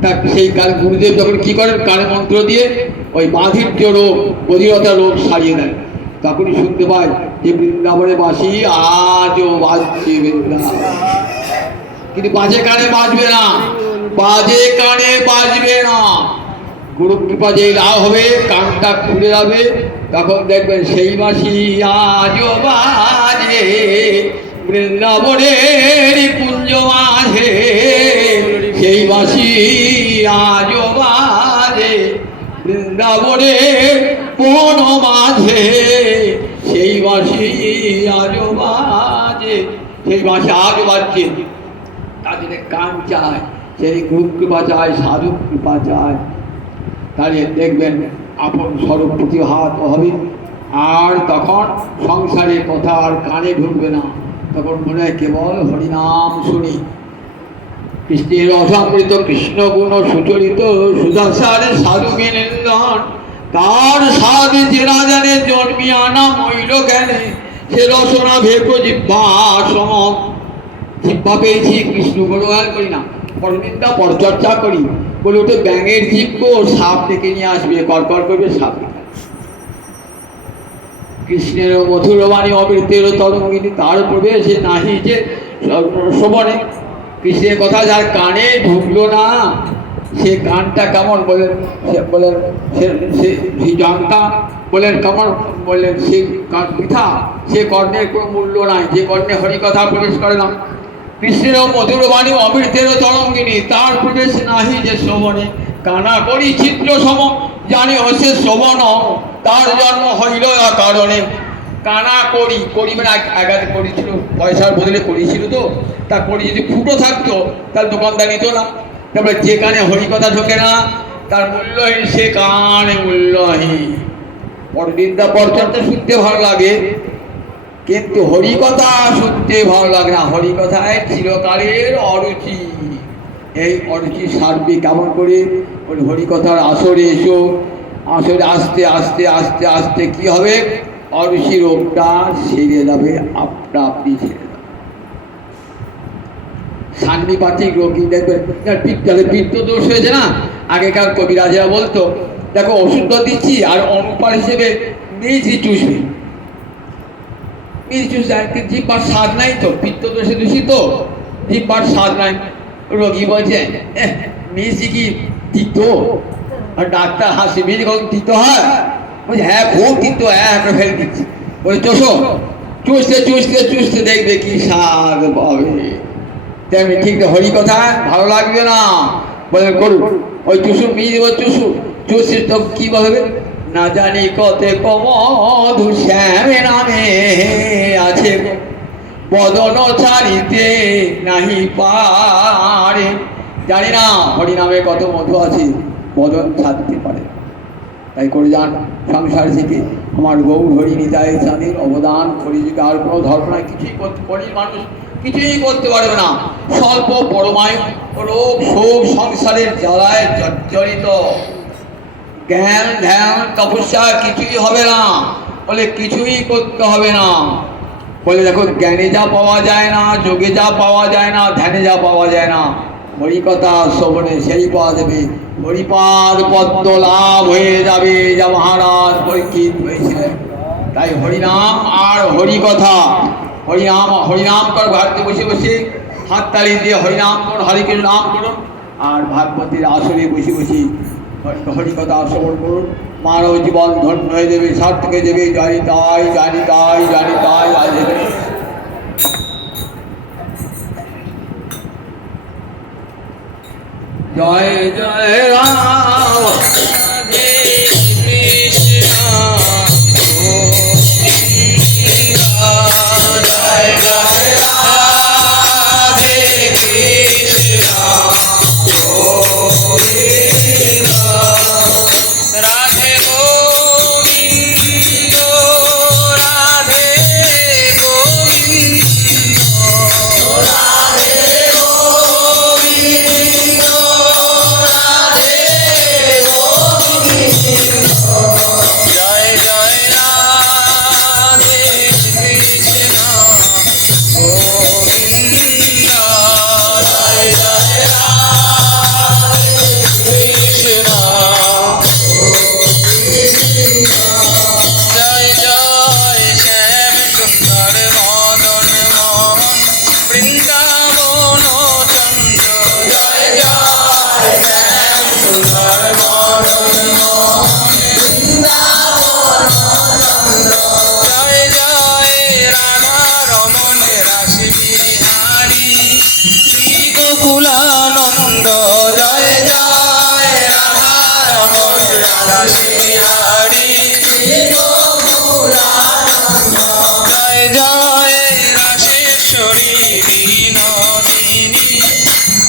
তা সেই কান গুরুদেব যখন কি করেন, কানে মন্ত্র দিয়ে ওই বাধির্য রোগ, বধিরতা রোগ সারিয়ে দেন। তখনই শুনতে পাই যে বৃন্দাবনে বাসি আজও বাজছে বৃন্দাবন। কিন্তু বাজে কানে বাজবে না, বাজে কানে বাজবে না। গুরু কৃপা যেই লাভ হবে, কানটা খুলে যাবে, তখন দেখবেন সেই বাসি আজও বাজে বৃন্দাবনের কুঞ্জ মাঝে, সেই বাসি আজও বাজে বৃন্দাবনের বন মাঝে, সেই বাসি আজও বাজে, সেই বাসি আজও বাজছে। তাদের কান চায়, সেই গুরু কৃপা চায়, সাধু কৃপা চায়, তাহলে দেখবেন আপন স্বরূপ প্রতিভাত হবে। আর তখন সংসারের কথা আর কানে ঢুকবে না, তখন মনে হয় কেবল হরিনাম শুনি। কৃষ্ণের অসামৃত কৃষ্ণ গুণ সুচরিত সুদাসার সাধু বিনিন্দন, তার সাধু যে রাজানে জন্মিয়া না মইল জ্ঞানে, সে রসনা ভেপ জিহ্বা সম। জিহ্বা পেয়েছি, কৃষ্ণ গুণগান করি না, পরনিন্দা পরচর্চা করি, বলে ওটা ব্যাঙের জিহ্ব, সাপ ডেকে নিয়ে আসবে, কড়কড় করবে, সাপ। কৃষ্ণের মধুর বাণী অমৃতের তরঙ্গিনী, তার প্রবেশে নাহি যে শোভনে। কৃষ্ণের কথা যার কানে ঢুকলো না, সে গানটা কেমন বলেন, বলেন সে জানটা বলেন কেমন, বললেন সে গান বৃথা, সে কর্ণের কোনো মূল্য নাই, যে কর্ণে হরিকথা প্রবেশ করে না। কৃষ্ণের মধুর বাণী অমৃতের তরঙ্গিনী, তার প্রবেশ নাহি যে শোভনে। কানা করি চিত্র সম, জানি হচ্ছে শোভন, তার জন্ম হইল কারণে। কানা করি, করি মানে আগাতে করেছিল, পয়সার বদলে করেছিল তো, তা করি যদি ফুটো থাকতো তার দোকানদার নিত না। তারপরে যে কানে হরিকথা ঢোকে না, তার মূল্যহীন, সে কানে মূল্যহীন। পরনিন্দা পরচর্চা শুনতে ভালো লাগে, কিন্তু হরিকথা শুনতে ভালো লাগে না। হরিকথায় চিরকালের অরুচি, এই অরুচি সারবে কেমন করে? হরিকথার আসরে এসো, আসরে আস্তে আস্তে আস্তে আস্তে কি হবে? অরুচি রোগটা সেরে যাবে, আপনা আপনি সেরে যাবে। সান্নিপাতিক রোগী দেখবেন, পিত্ত দোষ হয়েছে না, আগেকার কবিরাজেরা বলতো দেখো ওষুধ দিচ্ছি আর অনুপার হিসেবে মিষ্টি চুষবে, জিহ্বার স্বাদ নাই তো, পিত্ত দোষে দূষিত, জিহ্বার স্বাদ নাই। রোগী বলছে মিষ্টি কি তিক্ত? আর ডাক্তার হাসি, মিষ্টি কখন তিক্ত হয়? বলছে হ্যাঁ খুব তিক্ত, একটা ফেলে দিচ্ছি। বলে চোষো, চুষতে চুষতে চুষতে দেখবে কি স্বাদ পাবে। তেমনি ঠিক হরিকথা ভালো লাগবে না, বলে করুন ওই চুষুর মিষ্টি, চুষু চুষে তো কি বলবে? না জানি কতে কমধু শ্যামে নামে আছে, বদন ছাড়িতে নাহি পারে। জানি না হরিনামে কত মধু আছে, বদন ছাড়তে পারে। তাই করে যান সংসার থেকে আমার গৌর হরি নিতাই চাঁদের অবদান কলিযুগে আর কোনো ধর্ম নাই, কিছুই করতে মানুষ কিছুই করতে পারবে না। স্বল্প পরমায়ু রোগ শোক সংসারের জ্বালায় জর্জরিত, জ্ঞান ধ্যান তপস্যা কিছুই হবে না। বলে কিছুই করতে হবে না, বলে দেখো জ্ঞানে যা পাওয়া যায় না, যোগে যা পাওয়া যায় না, ধ্যানে যা পাওয়া যায় না, হরিকথা শ্রবণে সেই পাওয়া যাবে। হরিপাদ পদ্ম লাভ হয়ে যাবে, যা মহারাজ পরীক্ষিত হয়েছিলেন। তাই হরিনাম আর হরিকথা, হরিনাম হরিনাম কর, ভারতে বসে বসে হাততালি দিয়ে হরিনাম করুন, হরিকৃষ্ণ নাম করুন, আর ভাগবতের আসরে বসে বসে হরিকথা শ্রবণ করুন। মানব জীবন ধন্য হয়ে যাবে, সার্থক হয়ে যাবে। জানি তাই, জানি তাই, জানি তাই। আজ জয় জয় রাম রাধে কৃষ্ণ জয় জয় রাধে কৃষ্ণ রাধে গোবিন্দ রাধে গোবিন্দ রাধে গোবিন্দ রাধে গোবিন্দ জয় জয় রাধে কৃষ্ণ গোবিন্দ জয় জয় রাধে কৃষ্ণ জয় জয় শ্যাম সুন্দর মদন মোহন বৃন্দাবন চন্দ্র জয় জয় শ্যাম সুন্দর মদন মোহন বৃন্দাবন চন্দ্র জয় জয় রাধা রমন রাস বিহারী শ্রী গোকুলানন্দ জয় জয় রাধা রমন রাস বিহারী শ্রী গোকুলানন্দ জয় জয় রাসেশ্বরী বিনোদিনী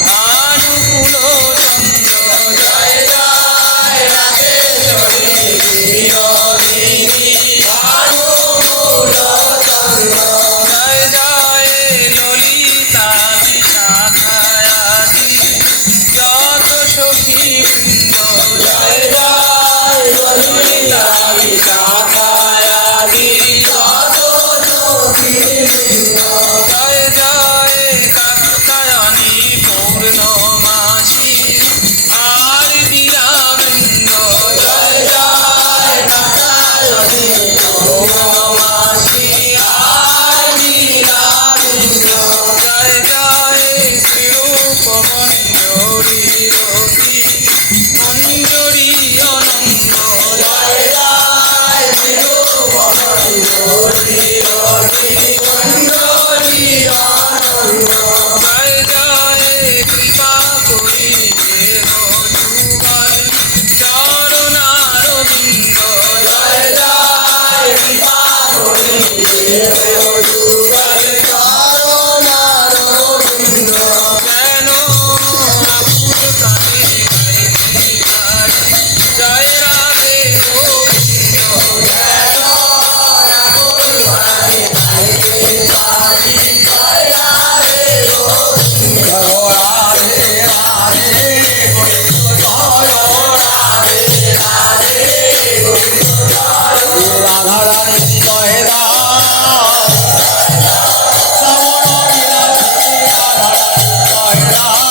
ভানুকুল চন্দ্র জয় জয় রাসেশ্বরী বিনোদিনী ভানুকুল চন্দ্র জয় জয় ললিতা বিশাখায়াদি যত সখী বৃন্দ জয় জয় ললিতা বিশাখায়াদি যত সখী বৃন্দ জয় জয় কাত্যায়নী পূর্ণমাসী আর দিরা বৃন্দ জয় জয় কাত্যায়নী পূর্ণমাসী আর দিরা বৃন্দ জয় জয় শ্রীরূপ মঞ্জরি রতি মঞ্জরি অনন্ত জয় জয় শ্রীরূপ মঞ্জরি রতি মঞ্জরি অনন্ত জয় জয় কৃপা করি যুগল চরণারবিন্দ জয় জয় কৃপা করি যুগল চরণারবিন্দ কেন আকুল কানে গাইছি গাই জয় রাধে গোবিন্দ কেন আকুল কানে গাইছি গাই জয় রাধে গোবিন্দ রাধে রাধে গোবিন্দ জয় রাধে রাধে গোবিন্দ জয় রাধা রানী জয় রাম শ্রবণ বিলাসী রাধা রানী জয় রাম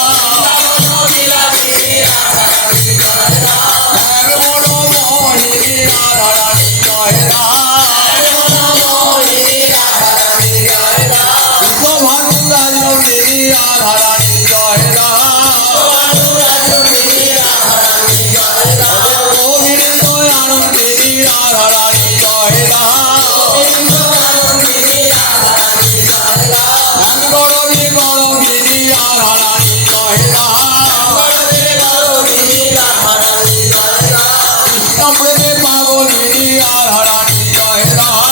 শ্রবণ বিলাসী রাধা রানী জয় রাম শ্রবণ মোহিনী রাধা রানী জয় রাম শ্রবণ মোহিনী রাধা রানী জয় রাম বিশ্বভানুরাজনী রাধা রানী জয় রাম বিশ্বভানুরাজনী রাধা রানী জয় রাম গোবিন্দ আনন্দিনী রাধা রানী জয় রাম গোবিন্দ আনন্দিনী রাধা রানী জয় রাম গৌরবী গৌরবিনী রাধা রানী জয় রাম গৌরবী গৌরবিনী রাধা রানী জয় রাম কৃষ্ণপ্রেমে পাগলিনী রাধা রানী জয় রাম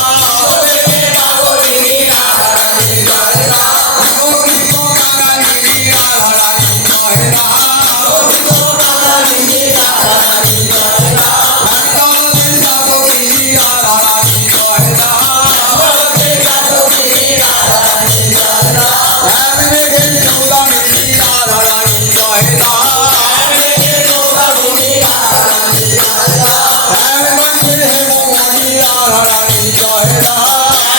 কৃষ্ণপ্রেমে পাগলিনী রাধা রানী জয় রাম কৃষ্ণ কাকালিনী রাধা রানী জয় রাম কৃষ্ণ কাকালিনী রাধা রানী জয় রাম গৌরবী সাধকিনী রাধা রানী জয় রাম গৌরবী সাধকিনী রাধা রানী জয় রাম মেঘে সৌদামিনী রাধা রানী জয় রাম মেঘে সৌদামিনী রাধা রানী জয় রাম মন্দির হেমমণি রাধা রানী জয় রাম